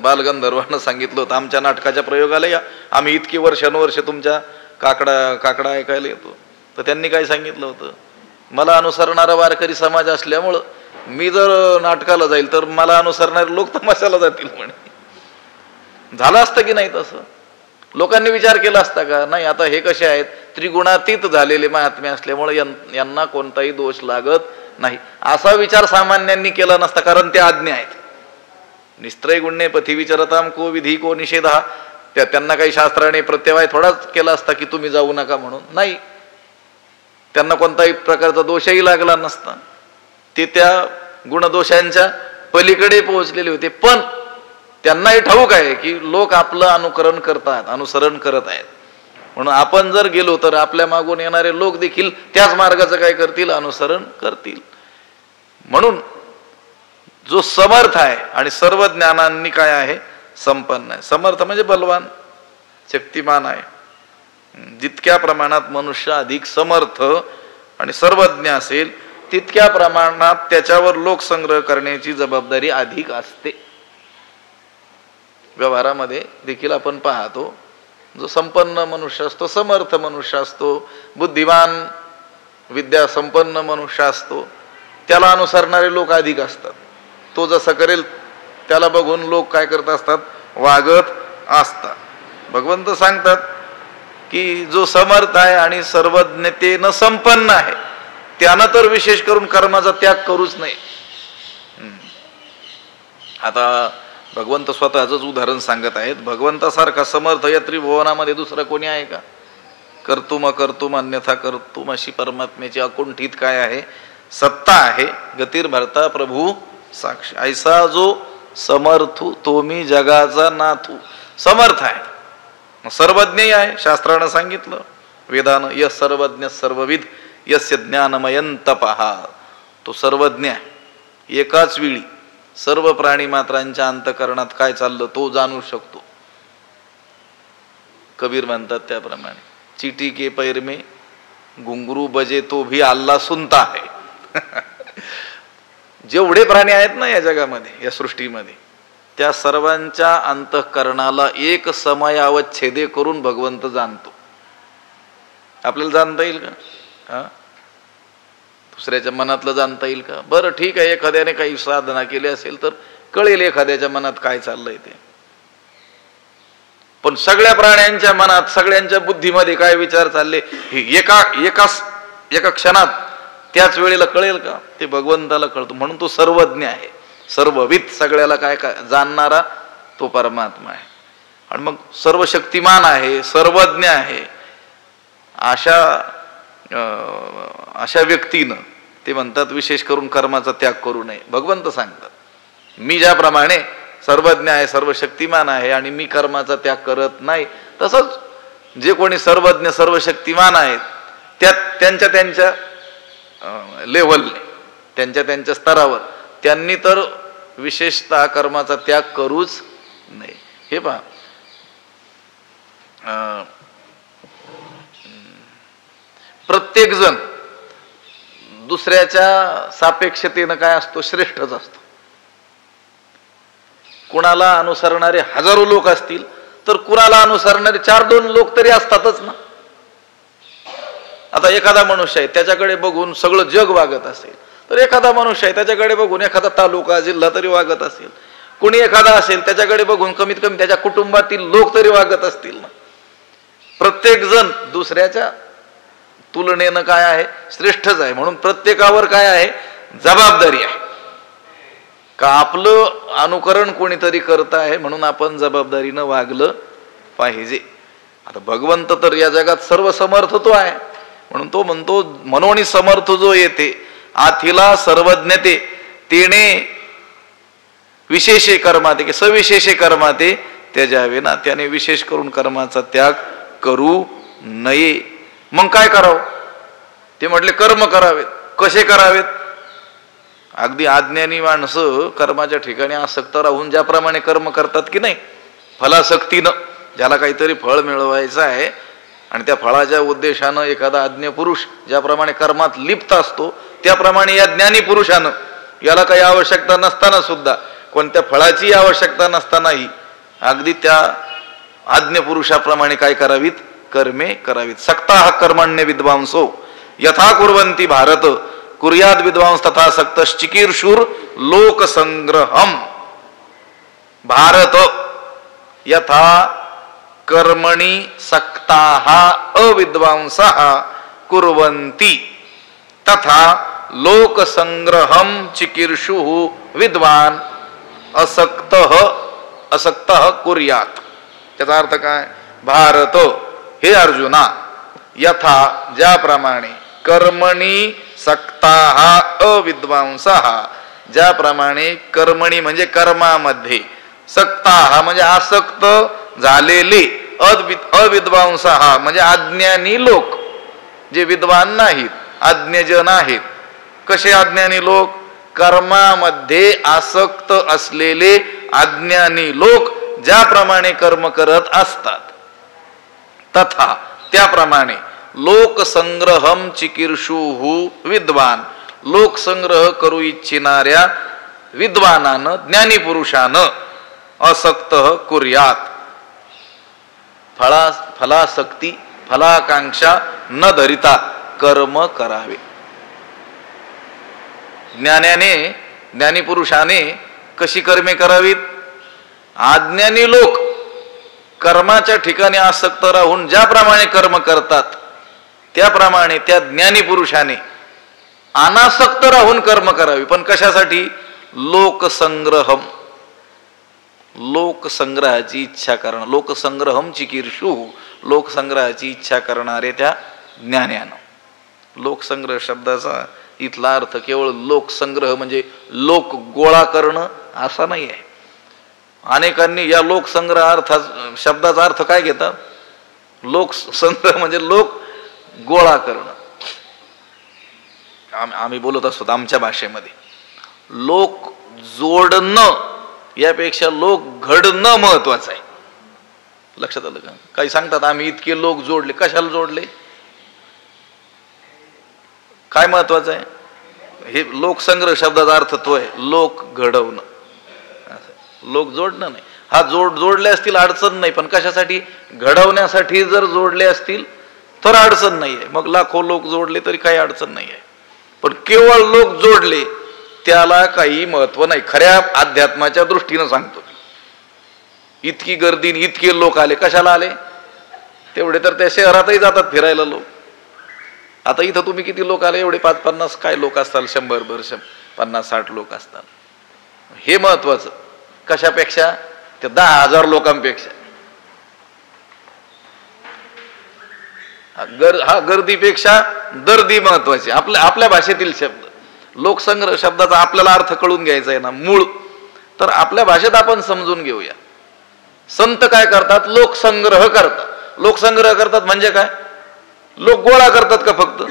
बालगंधर्वांना सांगितलं होतं आमच्या नाटकाच्या प्रयोगाला या, आम्ही इतकी वर्षानुवर्ष तुमच्या काकडा ऐकायला येतो. तर त्यांनी काय सांगितलं होतं, मला अनुसरणारा वारकरी समाज असल्यामुळं मी जर नाटकाला जाईल तर मला अनुसरणारे लोक तमाशाला जातील म्हणे. झालं असतं की नाही तसं? लोकांनी विचार केला असता का? नाही. आता हे कसे आहेत, त्रिगुणातीत झालेले महात्मे असल्यामुळे यांना कोणताही दोष लागत नाही असा विचार सामान्यांनी केला नसता, कारण ते आज्ञे आहेत. निस्त्रय गुण्ये पथी विचरताम को विधी को निषेधा. त्यांना काही शास्त्राने प्रत्यवाय थोडाच केला असता की तुम्ही जाऊ नका म्हणून. नाही, त्यांना कोणताही प्रकारचा दोषही लागला नसता. ते त्या गुणदोषांच्या पलीकडे पोहोचलेले होते. पण त्यांनाही ठाऊक आहे की लोक आपलं अनुसरण करत आहेत. म्हणून आपण जर गेलो तर आपल्या मागून येणारे लोक देखील त्याच मार्गाचं काय करतील, अनुसरण करतील. म्हणून जो समर्थ आहे आणि सर्व ज्ञानांनी काय आहे, संपन्न आहे. समर्थ म्हणजे बलवान, शक्तिमान आहे. जितक्या प्रमाणात मनुष्य अधिक समर्थ आणि सर्वज्ञ असेल तितक्या प्रमाणात त्याच्यावर लोकसंग्रह करण्याची जबाबदारी अधिक असते. व्यवहारामध्ये देखील आपण पाहतो, जो संपन्न मनुष्य असतो, समर्थ मनुष्य असतो, बुद्धिमान विद्या संपन्न मनुष्य असतो, त्याला अनुसरणारे लोक अधिक असतात. तो जसं करेल त्याला बघून लोक काय करत असतात, वागत असतात. भगवंत सांगतात की जो समर्थ आहे आणि सर्वज्ञतेनं संपन्न आहे त्यानं तर विशेष करून कर्माचा त्याग करूच नये. आता भगवंत स्वतःच उदाहरण सांगत आहेत. भगवंतासारखा समर्थ या त्रिभुवनामध्ये दुसरा कोणी आहे का? कर्तुम अन्यथा कर्तुम अशी परमात्म्याची अकुंठित काय आहे, सत्ता आहे. गतिर्भरता प्रभू साक्षी. ऐसा जो समर्थू तो मी जगाचा नाथू. समर्थ आहे, सर्वज्ञ आहे. शास्त्रानं सांगितलं, वेदानं, यस सर्वज्ञ सर्वविद यस्य ज्ञानमयं तपः. तो सर्वज्ञ आहे. एकाच वेळी सर्व प्राणी मात्रांच्या अंतःकरणात काय चाललं तो जाणू शकतो. कबीर म्हणतात त्याप्रमाणे, चिटी के पैर में घुंगरू बजे तो भी अल्लाह सुनता है. जेवढे प्राणी आहेत ना या जगामध्ये, या सृष्टीमध्ये, त्या सर्वांच्या अंतःकरणाला एक समयावच्छेदे करून भगवंत जाणतो. आपल्याला जाणता येईल का? दुसऱ्याच्या मनातलं जाणता येईल का? बरं ठीक आहे, एखाद्याने काही साधना केली असेल तर कळेल एखाद्याच्या मनात काय चाललंय ते. पण सगळ्या प्राण्यांच्या मनात, सगळ्यांच्या बुद्धीमध्ये काय विचार चालले एका क्षणात त्याच वेळेला कळेल का? ते भगवंताला कळतं. म्हणून तो सर्वज्ञ आहे, सर्वविद, सगळ्याला काय काय जाणणारा तो परमात्मा आहे. आणि मग सर्व शक्तिमान आहे, सर्वज्ञ आहे. अशा व्यक्तीनं ते म्हणतात विशेष करून कर्माचा त्याग करू नये. भगवंत सांगतात, मी ज्याप्रमाणे सर्वज्ञ आहे, सर्व शक्तिमान आहे आणि मी कर्माचा त्याग करत नाही, तसंच जे कोणी सर्वज्ञ सर्व शक्तिमान आहेत त्यांच्या लेव्हलने, त्यांच्या स्तरावर त्यांनी तर विशेषतः कर्माचा त्याग करूच नाही. हे पहा, प्रत्येक जण दुसऱ्याच्या सापेक्षतेनं काय असतो, श्रेष्ठच असतो. कुणाला अनुसरणारे हजारो लोक असतील तर कुणाला अनुसरणारे 4-2 लोक तरी असतातच ना. आता एखादा मनुष्य आहे त्याच्याकडे बघून सगळं जग वागत असेल, तर एखादा मनुष्य आहे त्याच्याकडे बघून एखादा तालुका जिल्हा तरी वागत असेल. कुणी एखादा असेल त्याच्याकडे बघून कमीत कमी त्याच्या कुटुंबातील लोक तरी वागत असतील ना. प्रत्येक जण दुसऱ्याच्या तुलनेनं काय आहे, श्रेष्ठच आहे. म्हणून प्रत्येकावर काय आहे, जबाबदारी आहे का आपलं अनुकरण कोणीतरी करत आहे, म्हणून आपण जबाबदारीनं वागलं पाहिजे. आता भगवंत तर या जगात सर्व समर्थ तो आहे. म्हणून तो म्हणतो, मनोनी समर्थ जो येते आथिला सर्वज्ञते तेने विशेषे कर्माते की सविशेषे कर्माते त्याजावे ना. त्याने विशेष करून कर्माचा त्याग करू नये. मग काय करावं? ते म्हटले कर्म करावेत. कसे करावेत? अगदी अज्ञानी माणसं कर्माच्या ठिकाणी आसक्त राहून ज्याप्रमाणे कर्म करतात की नाही, फलासक्तीनं, ज्याला काहीतरी फळ मिळवायचं आहे आणि त्या फळाच्या उद्देशानं एखादा अज्ञ पुरुष ज्याप्रमाणे कर्मात लिप्त असतो त्याप्रमाणे या ज्ञानी पुरुषानं याला काही आवश्यकता नसताना सुद्धा, कोणत्या फळाची आवश्यकता नसतानाही अगदी त्या आज्ञ पुरुषाप्रमाणे काय करावीत? कर्मे करावीत. सक्ताः कर्मण्य विद्वांसो यथा कुर्वन्ति भारत कुर्याद विद्वांस तथा सक्तश्चिकीर्षुर लोकसंग्रहम. भारत यथा कर्मणि सक्ताः अविद्वांसः कुर्वन्ति तथा लोकसंग्रहम चिकीर्षुः विद्वान असक्तः कुर्यात. त्याचा अर्थ काय? भारत हे अर्जुना, यथा ज्याप्रमाणे कर्मणी सक्ताः अविद्वांसः ज्याप्रमाणे कर्मणी म्हणजे कर्मामध्ये, सक्ताः म्हणजे आसक्त झालेले, अविद्वांसः म्हणजे अज्ञानी लोक, जे विद्वान नाहीत, अज्ञजन आहेत. कसे अज्ञानी लोक? कर्मामध्ये आसक्त असलेले अज्ञानी लोक ज्याप्रमाणे कर्म करत असतात, तथा त्याप्रमाणे लोकसंग्रहम चिकीर्षुः विद्वान लोकसंग्रह करू इच्छिणाऱ्या विद्वानानं, ज्ञानी पुरुषानं असक्त कुर्यात फलासक्ती फलाकांक्षा न धरिता कर्म करावे. ज्ञानी पुरुषाने कशी कर्मे करावीत? अज्ञानी लोक कर्माच्या ठिकाणी आसक्त राहून ज्याप्रमाणे कर्म करतात त्याप्रमाणे त्या ज्ञानी पुरुषाने अनासक्त राहून कर्म करावी. पण कशासाठी? लोकसंग्रहम, लोकसंग्रहाची इच्छा करणं. लोकसंग्रहम चिकीर्षु, लोकसंग्रहाची इच्छा करणारे त्या ज्ञान्यानं. लोकसंग्रह शब्दाचा इथला अर्थ केवळ लोकसंग्रह म्हणजे लोक गोळा करणं असा नाही आहे. अनेकांनी या लोकसंग्रह शब्दाचा अर्थ काय घेतात? लोकसंग्रह म्हणजे लोक गोळा करणं. आम्ही बोलत असतो आमच्या भाषेमध्ये, लोक जोडणं यापेक्षा लोक घडणं महत्वाचं आहे. लक्षात आलं का? काही सांगतात आम्ही इतके लोक जोडले. कशाला जोडले? काय महत्वाचं आहे? हे लोकसंग्रह शब्दाचा अर्थ तो आहे लोक घडवणं, लोक जोडणं नाही. हा जोडले असतील अडचण नाही, पण कशासाठी? घडवण्यासाठी जर जोडले असतील तर अडचण नाही आहे. मग लाखो लोक जोडले तरी काही अडचण नाही आहे. पण केवळ लोक जोडले त्याला काही महत्व नाही. खऱ्या अध्यात्माच्या दृष्टीनं सांगतो. इतकी गर्दी इतके लोक आले, कशाला आले? तेवढे तर त्या शहरातही जातात फिरायला लोक. आता इथं तुम्ही किती लोक आले? एवढे 5-50 काय लोक असतात, 100 50-60 लोक असतात. हे महत्वाचं कशापेक्षा? त्या 10,000 लोकांपेक्षा. गर्दीपेक्षा दर्दी महत्वाची. आपल्या भाषेतील शब्द. लोकसंग्रह शब्दाचा आपल्याला अर्थ कळून घ्यायचा आहे ना मूळ, तर आपल्या भाषेत आपण समजून घेऊया. संत काय करतात? लोकसंग्रह करतात. लोकसंग्रह करतात म्हणजे काय? लोक गोळा करतात का फक्त?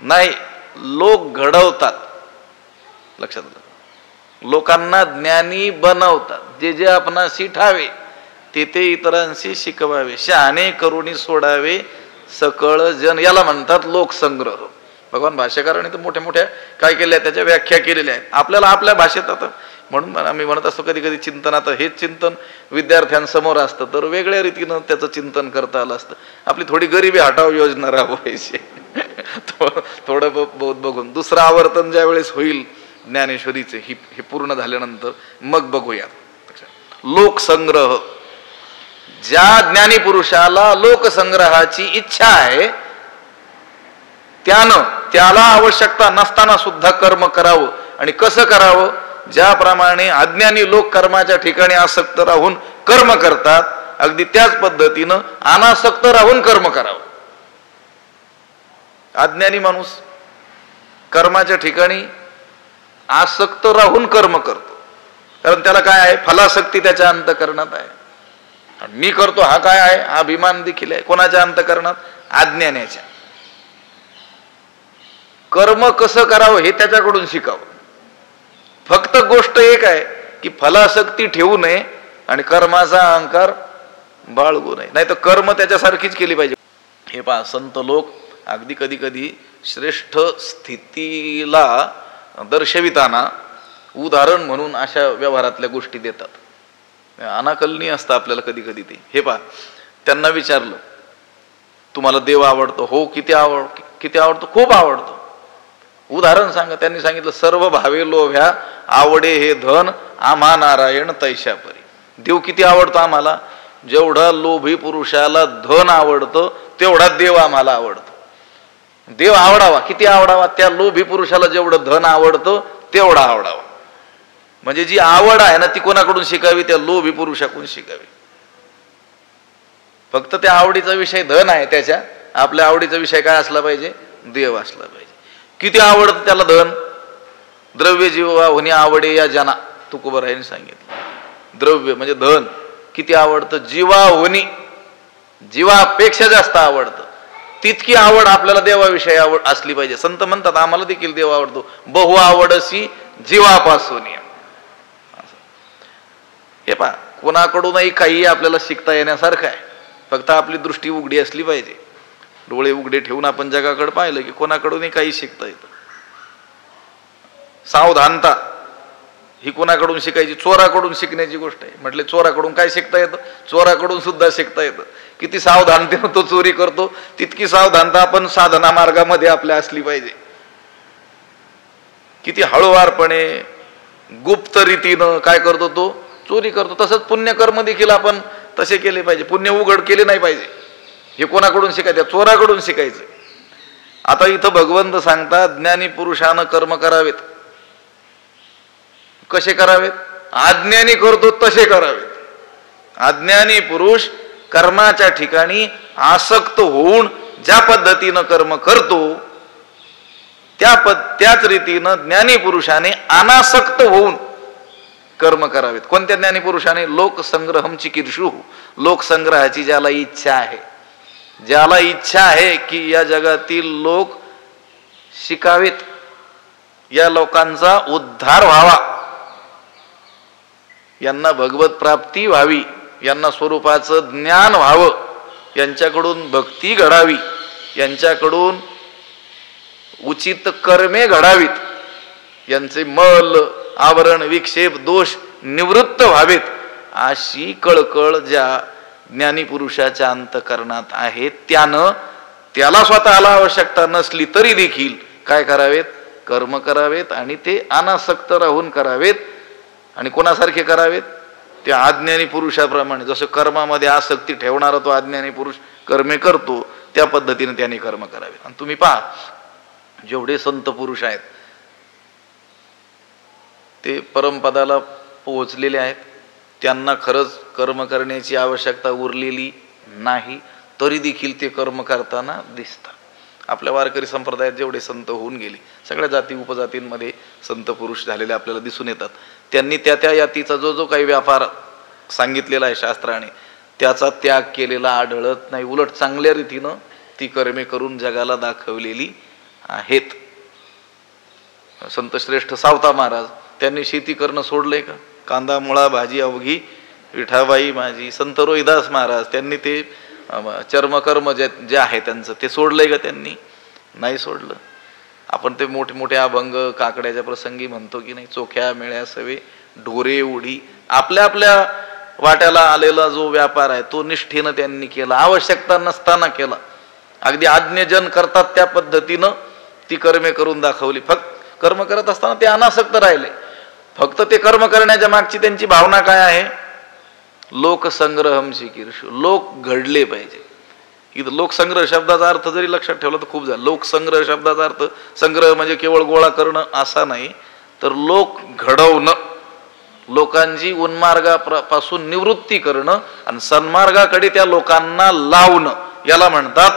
नाही, लोक घडवतात. लक्षात आलं? लोकांना ज्ञानी बनवतात. जे जे आपणाशी ठावे ते ते इतरांशी शिकवावे. शहाणे करुणी सोडावे सकळ जन, याला म्हणतात लोकसंग्रह. भगवान भाष्यकारांनी तर मोठ्या मोठ्या काय केल्या, त्याच्या व्याख्या केलेल्या आहेत. आपल्याला आपल्या भाषेत आता म्हणून आम्ही म्हणत असतो कधी कधी चिंतन, आता हेच चिंतन विद्यार्थ्यांसमोर असतं तर वेगळ्या रीतीनं त्याचं चिंतन करता आलं असतं. आपली थोडी गरिबी हटाव योजना राबवायची थोडं बहुत बघून. दुसरं आवर्तन ज्या वेळेस होईल ज्ञानेश्वरीचे हे पूर्ण झाल्यानंतर मग बघूया. लोकसंग्रह, ज्या ज्ञानी पुरुषाला लोकसंग्रहाची इच्छा आहे त्याला आवश्यकता नसताना सुद्धा कर्म करावं. आणि कसं करावं? ज्याप्रमाणे अज्ञानी लोक कर्माच्या ठिकाणी आसक्त राहून कर्म करतात अगदी त्याच पद्धतीनं अनासक्त राहून कर्म करावं. अज्ञानी माणूस कर्माच्या ठिकाणी आसक्त राहून कर्म करतो, कारण त्याला काय आहे? फलासक्ती त्याच्या अंतःकरणात आहे. मी करतो हा काय आहे? हा अभिमान देखील आहे. कोणाच्या अंतःकरणात? अज्ञानाच्या. कर्म कसं करावं हे त्याच्याकडून शिकावं. फक्त गोष्ट एक आहे की फलासक्ती ठेवू नये आणि कर्माचा अहंकार बाळगू नये. नाही तर कर्म त्याच्यासारखीच केली पाहिजे. हे पहा, संत लोक अगदी कधी कधी श्रेष्ठ स्थितीला दर्शविताना उदाहरण म्हणून अशा व्यवहारातल्या गोष्टी देतात. अनाकलनीय असतं आपल्याला कधी कधी ते. हे पहा, त्यांना विचारलं तुम्हाला देव आवडतो? हो. किती आवडतो? खूप आवडतो. उदाहरण सांगा. त्यांनी सांगितलं सर्व भावे लोभ्या आवडे हे धन आम्हा नारायण तैशा परी. देव किती आवडतो आम्हाला? जेवढा लोभी पुरुषाला धन आवडतं तेवढा देव आम्हाला आवडतो. देव आवडावा, किती आवडावा? त्या लोभी पुरुषाला जेवढं धन आवडतं तेवढा आवडावा. म्हणजे जी आवड आहे ना ती कोणाकडून शिकावी? त्या लोभी पुरुषाकडून शिकावी. फक्त त्या आवडीचा विषय धन आहे त्याच्या, आपल्या आवडीचा विषय काय असला पाहिजे? देव असला पाहिजे. किती आवडतं त्याला धन? द्रव्य जीवा होणे आवडे या जना, तुकोबारायांनी सांगितलं. द्रव्य म्हणजे धन किती आवडतं? जीवा होणी, जीवापेक्षा जास्त आवडतं. तितकी आवड आपल्याला देवाविषयी आवड असली पाहिजे. संत म्हणतात आम्हाला देखील देव आवडतो. बहु आवडसी जीवापासून. हे पहा, कोणाकडूनही काही आपल्याला शिकता येण्यासारखं आहे. फक्त आपली दृष्टी उघडी असली पाहिजे. डोळे उघडे ठेवून आपण जगाकडे पाहिलं की कोणाकडूनही काही शिकता येतं. सावधानता ही कोणाकडून शिकायची? चोराकडून शिकण्याची गोष्ट आहे. म्हटले चोराकडून काय शिकता येतं? चोराकडून सुद्धा शिकता येतं. किती सावधानतेनं तो चोरी करतो तितकी सावधानता आपण साधना मार्गामध्ये आपल्या असली पाहिजे. किती हळूवारपणे गुप्त रीतीनं काय करतो तो? चोरी करतो. तसंच पुण्यकर्म देखील आपण तसे केले पाहिजे. पुण्य उघड केले नाही पाहिजे. हे कोणाकडून शिकायचं? चोराकडून शिकायचं. आता इथं भगवंत सांगतात ज्ञानी पुरुषानं कर्म करावेत. कसे करावेत? अज्ञानी करतो तसे करावेत. अज्ञानी पुरुष कर्माच्या ठिकाणी आसक्त होऊन ज्या पद्धतीनं कर्म करतो त्याच रीतीनं ज्ञानी पुरुषाने अनासक्त होऊन कर्म करावेत. कोणत्या ज्ञानी पुरुषाने? लोकसंग्रहम चिकीर्षु, लोकसंग्रहाची ज्याला इच्छा आहे, ज्याला इच्छा आहे की या जगातील लोक शिकावेत, या लोकांचा उद्धार व्हावा, यांना भगवत प्राप्ती व्हावी, यांना स्वरूपाचं ज्ञान व्हावं, यांच्याकडून भक्ती घडावी, यांच्याकडून उचित कर्मे घडावीत, यांचे मल आवरण विक्षेप दोष निवृत्त व्हावेत, अशी कळकळ ज्या ज्ञानी पुरुषाच्या अंतकरणात आहे त्याला स्वतःला आवश्यकता नसली तरी देखील काय करावेत? कर्म करावेत. आणि ते अनासक्त राहून करावेत. आणि कोणासारखे करावेत? त्या अज्ञानी पुरुषाप्रमाणे. जसं कर्मामध्ये आसक्ती ठेवणारा तो अज्ञानी पुरुष कर्मे करतो त्या पद्धतीने त्याने कर्म करावेत. आणि तुम्ही पहा जेवढे संत पुरुष आहेत ते परमपदाला पोहोचलेले आहेत. त्यांना खरंच कर्म करण्याची आवश्यकता उरलेली नाही तरी देखील ते कर्म करताना दिसतात. आपल्या वारकरी संप्रदायात जेवढे संत होऊन गेले, सगळ्या जाती उपजातींमध्ये संत पुरुष झालेले आपल्याला दिसून येतात. त्यांनी त्या यातीचा जो काही व्यापार सांगितलेला आहे शास्त्राने त्याचा त्याग केलेला आढळत नाही. उलट चांगल्या रीतीनं ती कर्मे करून जगाला दाखवलेली आहेत. संत श्रेष्ठ सावता महाराज त्यांनी शेती करणं सोडलंय का? कांदा मुळा भाजी अवघी विठाबाई माझी. संत रोहिदास महाराज त्यांनी ते चर्मकर्म जे आहे त्यांचं ते सोडलंय का? त्यांनी नाही सोडलं. आपण ते मोठे मोठे अभंग काकड्याच्या प्रसंगी म्हणतो की नाही, चोख्या मेळ्या सवे ढोरे उडी. आपल्या आपल्या वाट्याला आलेला जो व्यापार आहे तो निष्ठेनं त्यांनी केला, आवश्यकता नसताना केला. अगदी आज्ञजन करतात त्या पद्धतीनं ती कर्मे करून दाखवली. फक्त कर्म करत असताना ते अनासक्त राहिले. फक्त ते कर्म करण्याच्या मागची त्यांची भावना काय आहे? लोकसंग्रहम चिकीर्षु, लोक घडले पाहिजे. इथं लोकसंग्रह शब्दाचा अर्थ जरी लक्षात ठेवला तर खूप झालं. लोकसंग्रह शब्दाचा अर्थ संग्रह म्हणजे केवळ गोळा करणं असा नाही, तर लोक घडवणं, लोकांची उन्मार्गापासून निवृत्ती करणं आणि सन्मार्गाकडे त्या लोकांना लावणं, याला म्हणतात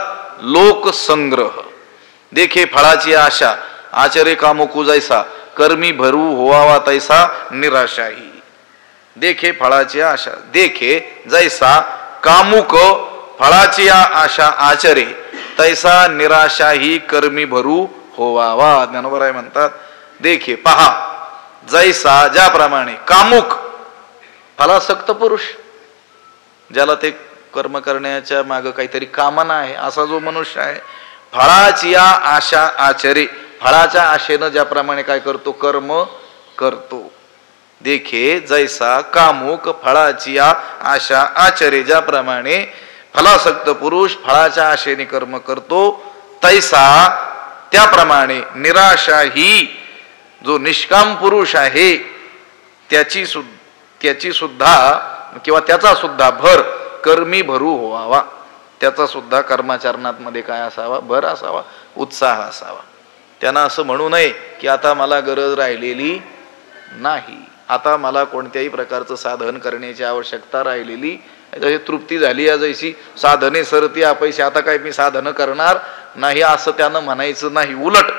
लोकसंग्रह. देखे फळाची आशा आचरे कामुकू जैसा, कर्मी भरू होवावा तैसा निराशाही. देखे फळाची आशा, देखे जैसा कामुक फळाची आशा आचरे तैसा निराशाही कर्मी भरू होवावा. ज्ञानोबराय म्हणतात देखे पहा, जैसा ज्याप्रमाणे, कामुक फलासक्त पुरुष ज्याला ते कर्म करण्याच्या मागं काहीतरी कामना आहे असा जो मनुष्य आहे, फळाची या आशा आचरे, फळाच्या आशेनं ज्याप्रमाणे काय करतो, कर्म करतो. देखे जैसा कामुक फळाची या आशा आचरे, ज्याप्रमाणे फलासक्त पुरुष फळाच्या आशेने कर्म करतो, तैसा त्याप्रमाणे निराशा ही जो निष्काम पुरुष आहे त्याची सुद्धा किंवा त्याचा सुद्धा भर कर्मी भरू व्हावा. त्याचा सुद्धा कर्माचरणामध्ये काय असावा, भर असावा, उत्साह असावा. त्यांना असं म्हणू नये की आता मला गरज राहिलेली नाही, आता मला कोणत्याही प्रकारचं साधन करण्याची आवश्यकता राहिलेली, तृप्ती झाली या जैसी साधने सरती अपैशी, आता काय मी साधन करणार नाही असं त्यानं म्हणायचं नाही. उलट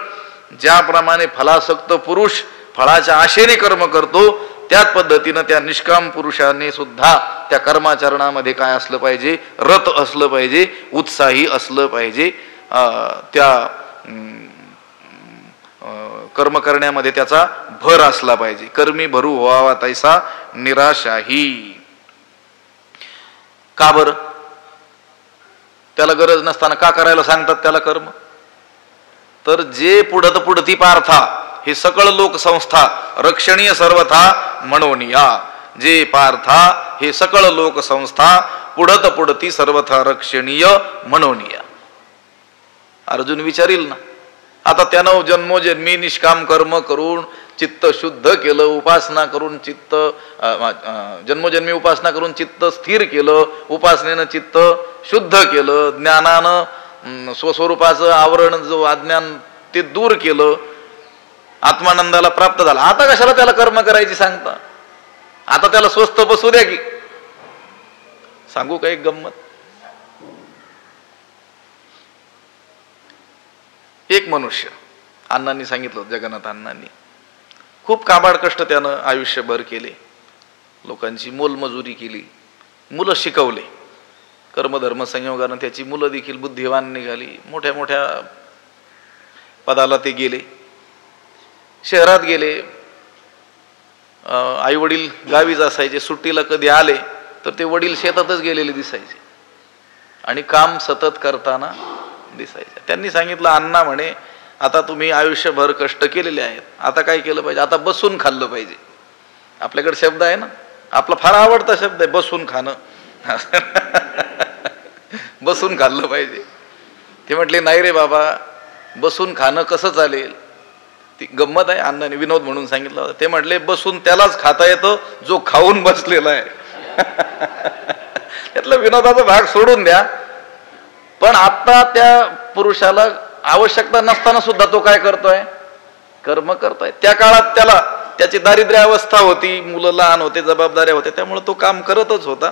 ज्याप्रमाणे फलासक्त पुरुष फळाच्या आशेने कर्म करतो त्याच पद्धतीनं त्या निष्काम पुरुषाने सुद्धा त्या कर्माचरणामध्ये काय असलं पाहिजे, रत असलं पाहिजे, उत्साही असलं पाहिजे. त्या कर्म करण्यामध्ये त्याचा भर असला पाहिजे. कर्मी भरू व्हावा तैसा निराशाही. का बरं? त्याला गरज नसताना का करायला सांगतात त्याला कर्म? तर जे पुढती पार्था हे सकळ लोकसंस्था रक्षणीय सर्वथा म्हणोनिया, जे पार्था हे सकळ लोकसंस्था पुढती सर्वथा रक्षणीय म्हणोनिया. अर्जुन विचारील ना, आता त्यानं जन्मोजन्मी निष्काम कर्म करून चित्त शुद्ध केलं, उपासना करून चित्त जन्मोजन्मी उपासना करून चित्त स्थिर केलं, उपासनेनं चित्त शुद्ध केलं, ज्ञानानं स्वस्वरूपाचं आवरण जो अज्ञान ते दूर केलं, आत्मानंदाला प्राप्त झाला. आता कशाला त्याला कर्म करायची सांगता? आता त्याला स्वस्थ बसू द्या की. सांगू का एक गंमत? एक मनुष्य, अण्णांनी सांगितलं, जगन्नाथ अण्णांनी, खूप काबाड कष्ट त्यानं आयुष्यभर केले, लोकांची मोलमजुरी केली, मुलं शिकवले, कर्मधर्म संयोगानं त्याची मुलं देखील बुद्धिवान निघाली, मोठ्या मोठ्या पदाला ते गेले, शहरात गेले. आई वडील गावीच असायचे, सुट्टीला कधी आले तर ते वडील शेतातच गेलेले दिसायचे आणि काम सतत करताना दिसायचे. त्यांनी सांगितलं, अण्णा म्हणे, आता तुम्ही आयुष्यभर कष्ट केलेले आहेत, आता काय केलं पाहिजे? आता बसून खाल्लं पाहिजे. आपल्याकडे शब्द आहे ना, आपला फार आवडता शब्द आहे, बसून खाणं. बसून खाल्लं पाहिजे. ते म्हटले, नाही रे बाबा, बसून खाणं कसं चालेल? ती गंमत आहे, अण्णांनी विनोद म्हणून सांगितलं होतं. ते म्हटले, बसून त्यालाच खाता येतं जो खाऊन बसलेला आहे. त्यातला विनोदाचा भाग सोडून द्या, पण आता त्या पुरुषाला आवश्यकता नसताना सुद्धा तो काय करतोय? कर्म करतोय. त्या काळात त्याला त्याची दारिद्र्य अवस्था होती, मुलं लहान होते, जबाबदाऱ्या होत्या, त्यामुळे तो काम करतच होता.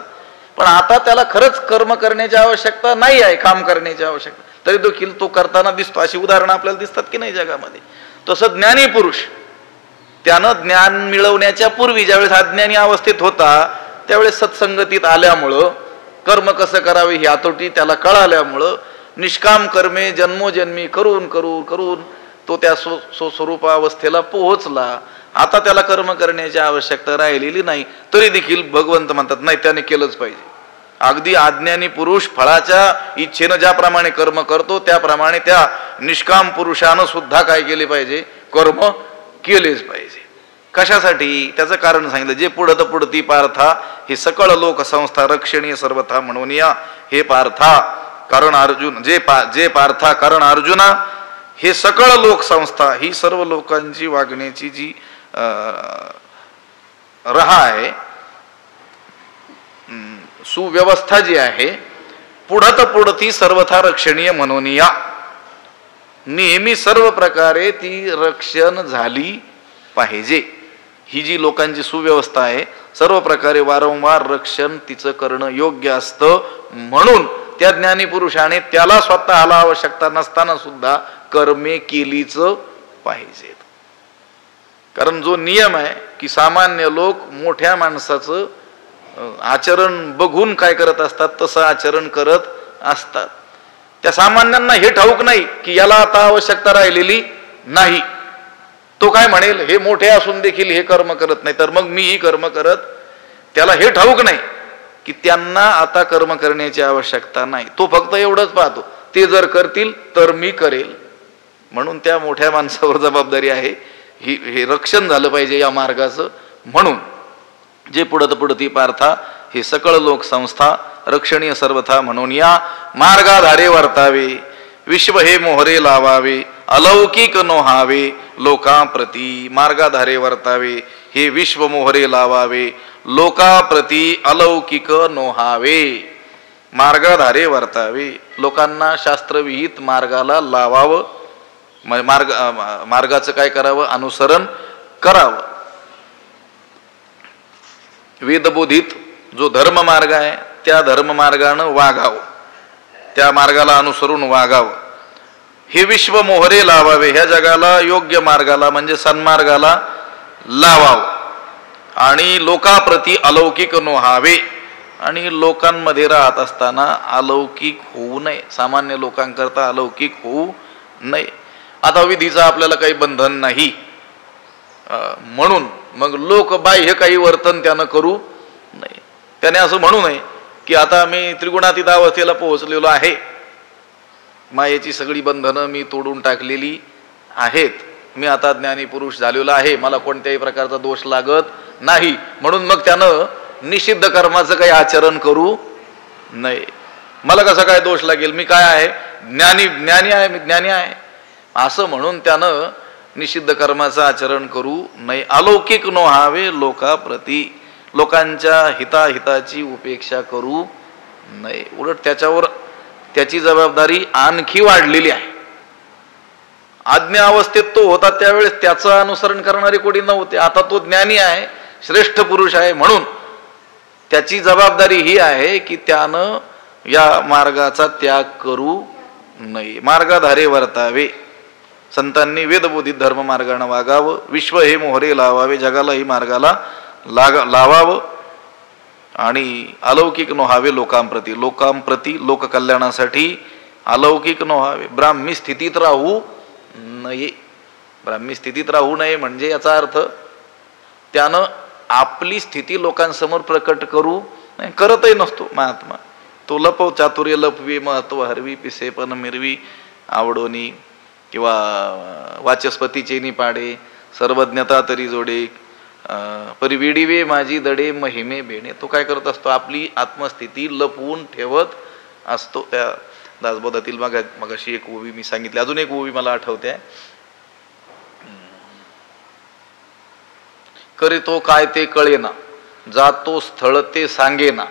पण आता त्याला खरंच कर्म करण्याची आवश्यकता नाही आहे, काम करण्याची आवश्यकता, तरी देखील तो करताना दिसतो. अशी उदाहरणं आपल्याला दिसतात की नाही जगामध्ये? तसं ज्ञानी पुरुष त्यानं ज्ञान मिळवण्याच्या पूर्वी ज्यावेळेस अज्ञानी अवस्थेत होता त्यावेळेस सत्संगतीत आल्यामुळं कर्म कसं करावे ही आतोटी त्याला कळाल्यामुळं निष्काम कर्मे जन्मोजन्मी करून करून करून तो त्या स्वरूपावस्थेला पोहोचला. आता त्याला कर्म करण्याची आवश्यकता राहिलेली नाही, तरी देखील भगवंत म्हणतात नाही, त्याने केलंच पाहिजे. अगदी अज्ञानी पुरुष फळाच्या इच्छेनं ज्याप्रमाणे कर्म करतो त्याप्रमाणे त्या निष्काम पुरुषानं सुद्धा काय केले पाहिजे? कर्म केलेच पाहिजे. कशासाठी? त्याचं कारण सांगितलं, जे पुढती पार्था हे सकळ लोक संस्था रक्षणीय सर्वथा म्हणून या. हे पार्था कारण अर्जुन, जे पार्था कारण अर्जुना, हे सकळ लोक संस्था ही सर्व लोकांची वागण्याची जी रहा आहे, सुव्यवस्था जी आहे, पुढती सर्वथा रक्षणीय म्हणून या. नेहमी सर्व प्रकारे ती रक्षण झाली पाहिजे. ही जी लोकांची सुव्यवस्था आहे, सर्व प्रकारे वारंवार रक्षण तिचं करणं योग्य असतं. म्हणून त्या ज्ञानी पुरुषाने त्याला स्वतःला आवश्यकता नसताना सुद्धा कर्मे केलीच पाहिजेत. कारण जो नियम आहे की सामान्य लोक मोठ्या माणसाचं आचरण बघून काय करत असतात तसं आचरण करत असतात. त्या सामान्यांना हे ठाऊक नाही की याला आता आवश्यकता राहिलेली नाही. तो काय म्हणेल, हे मोठे असून देखील हे कर्म करत नाही, तर मग मीही कर्म करत. त्याला हे ठाऊक नाही की त्यांना आता कर्म करण्याची आवश्यकता नाही. तो फक्त एवढंच पाहतो, ते जर करतील तर मी करेल. म्हणून त्या मोठ्या माणसावर जबाबदारी आहे, हे रक्षण झालं पाहिजे या मार्गाचं. म्हणून जे पुढत पुढती पार्था हे सकळ लोकसंस्था रक्षणीय सर्वथा म्हणून या मार्गाधारे वर्तावे. विश्व हे मोहरे लावावे, अलौकिक नोहावे लोकांप्रती. मार्गाधारे वर्तावे, हे विश्व मोहरे लावावे, लोकांप्रती अलौकिक नोहावे. मार्गाधारे वर्तावे, लोकांना शास्त्रविहित मार्गाला लावावं. मार्गाचं काय करावं? अनुसरण करावं. वेदबोधित जो धर्म मार्ग आहे त्या धर्म मार्गानं वागावं, त्या मार्गाला अनुसरून वागावं. हे विश्व मोहरे लावावे, ह्या जगाला योग्य मार्गाला म्हणजे सन्मार्गाला लावावं. आणि लोकाप्रती अलौकिक नोहावे, आणि लोकांमध्ये राहत असताना अलौकिक होऊ नये, सामान्य लोकांकरता अलौकिक होऊ नये. आता विधीचं आपल्याला काही बंधन नाही, म्हणून मग लोक बाह्य काही वर्तन त्यानं करू नये. त्याने असं म्हणू नये की आता मी त्रिगुणातीत अवस्थेला पोहोचलेलो आहे, मायेची सगळी बंधनं मी तोडून टाकलेली आहेत, मी आता ज्ञानी पुरुष झालेलो आहे, मला कोणत्याही प्रकारचा दोष लागत नाही, म्हणून मग त्यानं निषिद्ध कर्माचं काही आचरण करू नये. मला कसा काय दोष लागेल, मी काय आहे? ज्ञानी आहे, मी ज्ञानी आहे, असं म्हणून त्यानं निषिद्ध कर्माचं आचरण करू नये. अलौकिक नोहावे लोकाप्रती, लोकांच्या हिताची उपेक्षा करू नये. उलट त्याच्यावर त्याची जबाबदारी आणखी वाढलेली आहे. आज्ञा अवस्थेत तो होता त्यावेळेस त्याचं अनुसरण करणारे कोणी नव्हते. आता तो ज्ञानी आहे, श्रेष्ठ पुरुष आहे, म्हणून त्याची जबाबदारी ही आहे की त्यानं या मार्गाचा त्याग करू नये. मार्गाधारे वर्तावे, संतांनी वेदबोधित धर्म मार्गाने वागावं. विश्व हे मोहरे लावावे, जगालाही मार्गाला लावावं. आणि अलौकिक नोहावे लोकांप्रती, लोकांप्रती लोककल्याणासाठी अलौकिक नोहावे. ब्राह्मी स्थितीत राहू नये. ब्राह्मी स्थितीत राहू नये म्हणजे याचा अर्थ त्यानं आपली स्थिती लोकांसमोर प्रकट करू नाही, करतही नसतो महात्मा. तो लपव चातुर्य लपवी, महत्व हरवी, पिसे पण मिरवी आवडोनी, किंवा वाचस्पतीचे निपाडे, सर्वज्ञता तरी जोडे, परिविडिवे माझी दडे, महिमे बेणे. तो काय करत असतो? आपली आत्मस्थिती लपवून ठेवत असतो. त्या दासबोधातील मगाशी एक ओवी मी सांगितली, अजून एक ओवी मला आठवते. करीतो काय ते कळेना, जातो स्थळ ते सांगेना,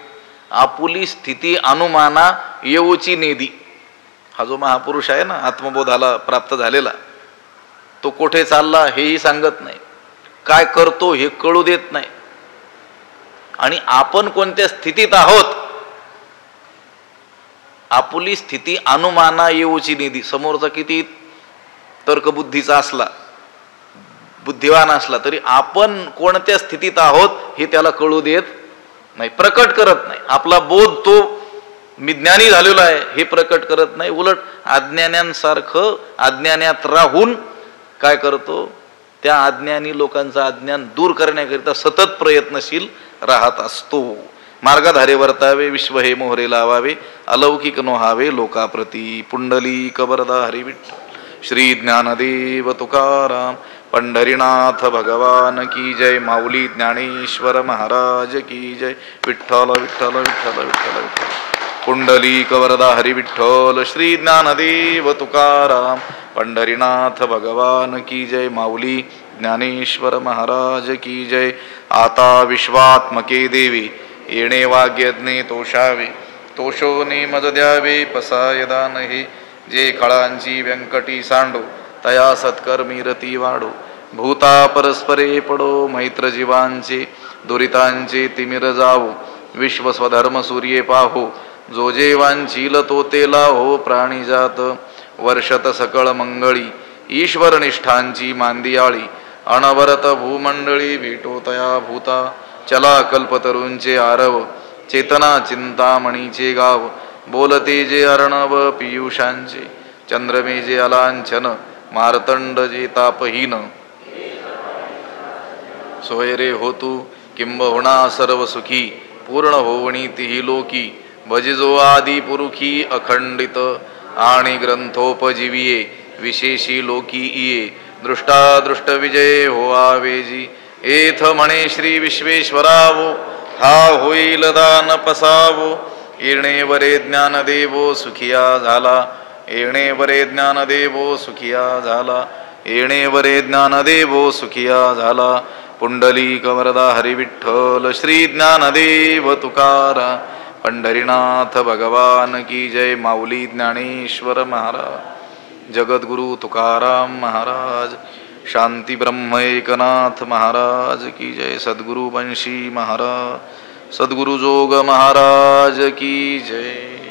आपुली स्थिती अनुमाना येऊची नेदी. हा जो महापुरुष आहे ना, आत्मबोधाला प्राप्त झालेला, तो कुठे चालला हेही सांगत नाही, काय करतो हे कळू देत नाही, आणि आपण कोणत्या स्थितीत आहोत आपुली स्थिती अनुमाना येऊची निधी. समोरचा किती तर्कबुद्धीचा असला, बुद्धिवान असला, तरी आपण कोणत्या स्थितीत आहोत हे त्याला कळू देत नाही, प्रकट करत नाही. आपला बोध तो मी ज्ञानी झालेलो आहे हे प्रकट करत नाही. उलट अज्ञान्यांसारखं अज्ञानात राहून काय करतो? त्या अज्ञानी लोकांचं अज्ञान दूर करण्याकरिता सतत प्रयत्नशील राहत असतो. मार्गाधारे वर्तावे, विश्व हे मोहरे लावावे, अलौकिक नोहावे लोकाप्रती. पुंडलिक वरदा हरी विठ्ठल. श्री ज्ञानदेव तुकाराम पंढरीनाथ भगवान की जय. माऊली ज्ञानेश्वर महाराज की जय. विठ्ठल विठ्ठल विठ्ठल विठ्ठल विठ्ठल. पुंडलिक वरदा हरी विठ्ठल. श्री ज्ञानदेव तुकाराम पंढरीनाथ भगवान की जय. माऊली ज्ञानेश्वर महाराज की जय. आता विश्वात्मके देवी येणे वाग्यज्ञे तोषावे, तोषोने मज द्यावे पसायदा नहे. जे काळांची व्यंकटी सांडो, तया सत्कर्मी रती वाढो. भूता परस्परे पडो, मैत्र जीवांचे दुरितांचे तिमिर जावो. विश्व स्वधर्म सूर्ये पाहो, जो जे वांछील तो ते लाहो. प्राणी जात वर्षत सकळ मंगळी, ईश्वर निष्ठांची मांदियाळी. अनवरत भूमंडळी भेटो तया भूता. चला कल्पतरूंचे आरव, चेतना चिंतामणीचे गाव. बोलते जे अर्णव पियुषांचे, चंद्रमे जे अलांछन. मार्तंड जे तापहीन, सोयरे होतू किंबहुना सर्व सुखी. पूर्ण होवणी तिही लोकी भजिजो आदि पुरुखी अखंडित आणि ग्रंथोपजीविये विशेषी लोकी इये दृष्टादृष्ट विजय हो आवेजी एथ म्हणे श्री विश्वेश्वरावो हा होईल दान पसावो येणे वरे ज्ञान देवो सुखिया झाला येणे वरे ज्ञान देवो सुखिया झाला येणे वरे ज्ञान देवो सुखिया झाला पुंडली कमरदा हरी विठ्ठल श्री ज्ञानदेव तुकारा पंढरीनाथ भगवान की जय माऊली ज्ञानेश्वर महाराज जगद्गुरु तुकाराम महाराज शांती ब्रह्म एकनाथ महाराज की जय सद्गुरु बंशी महाराज सद्गुरु जोग महाराज की जय।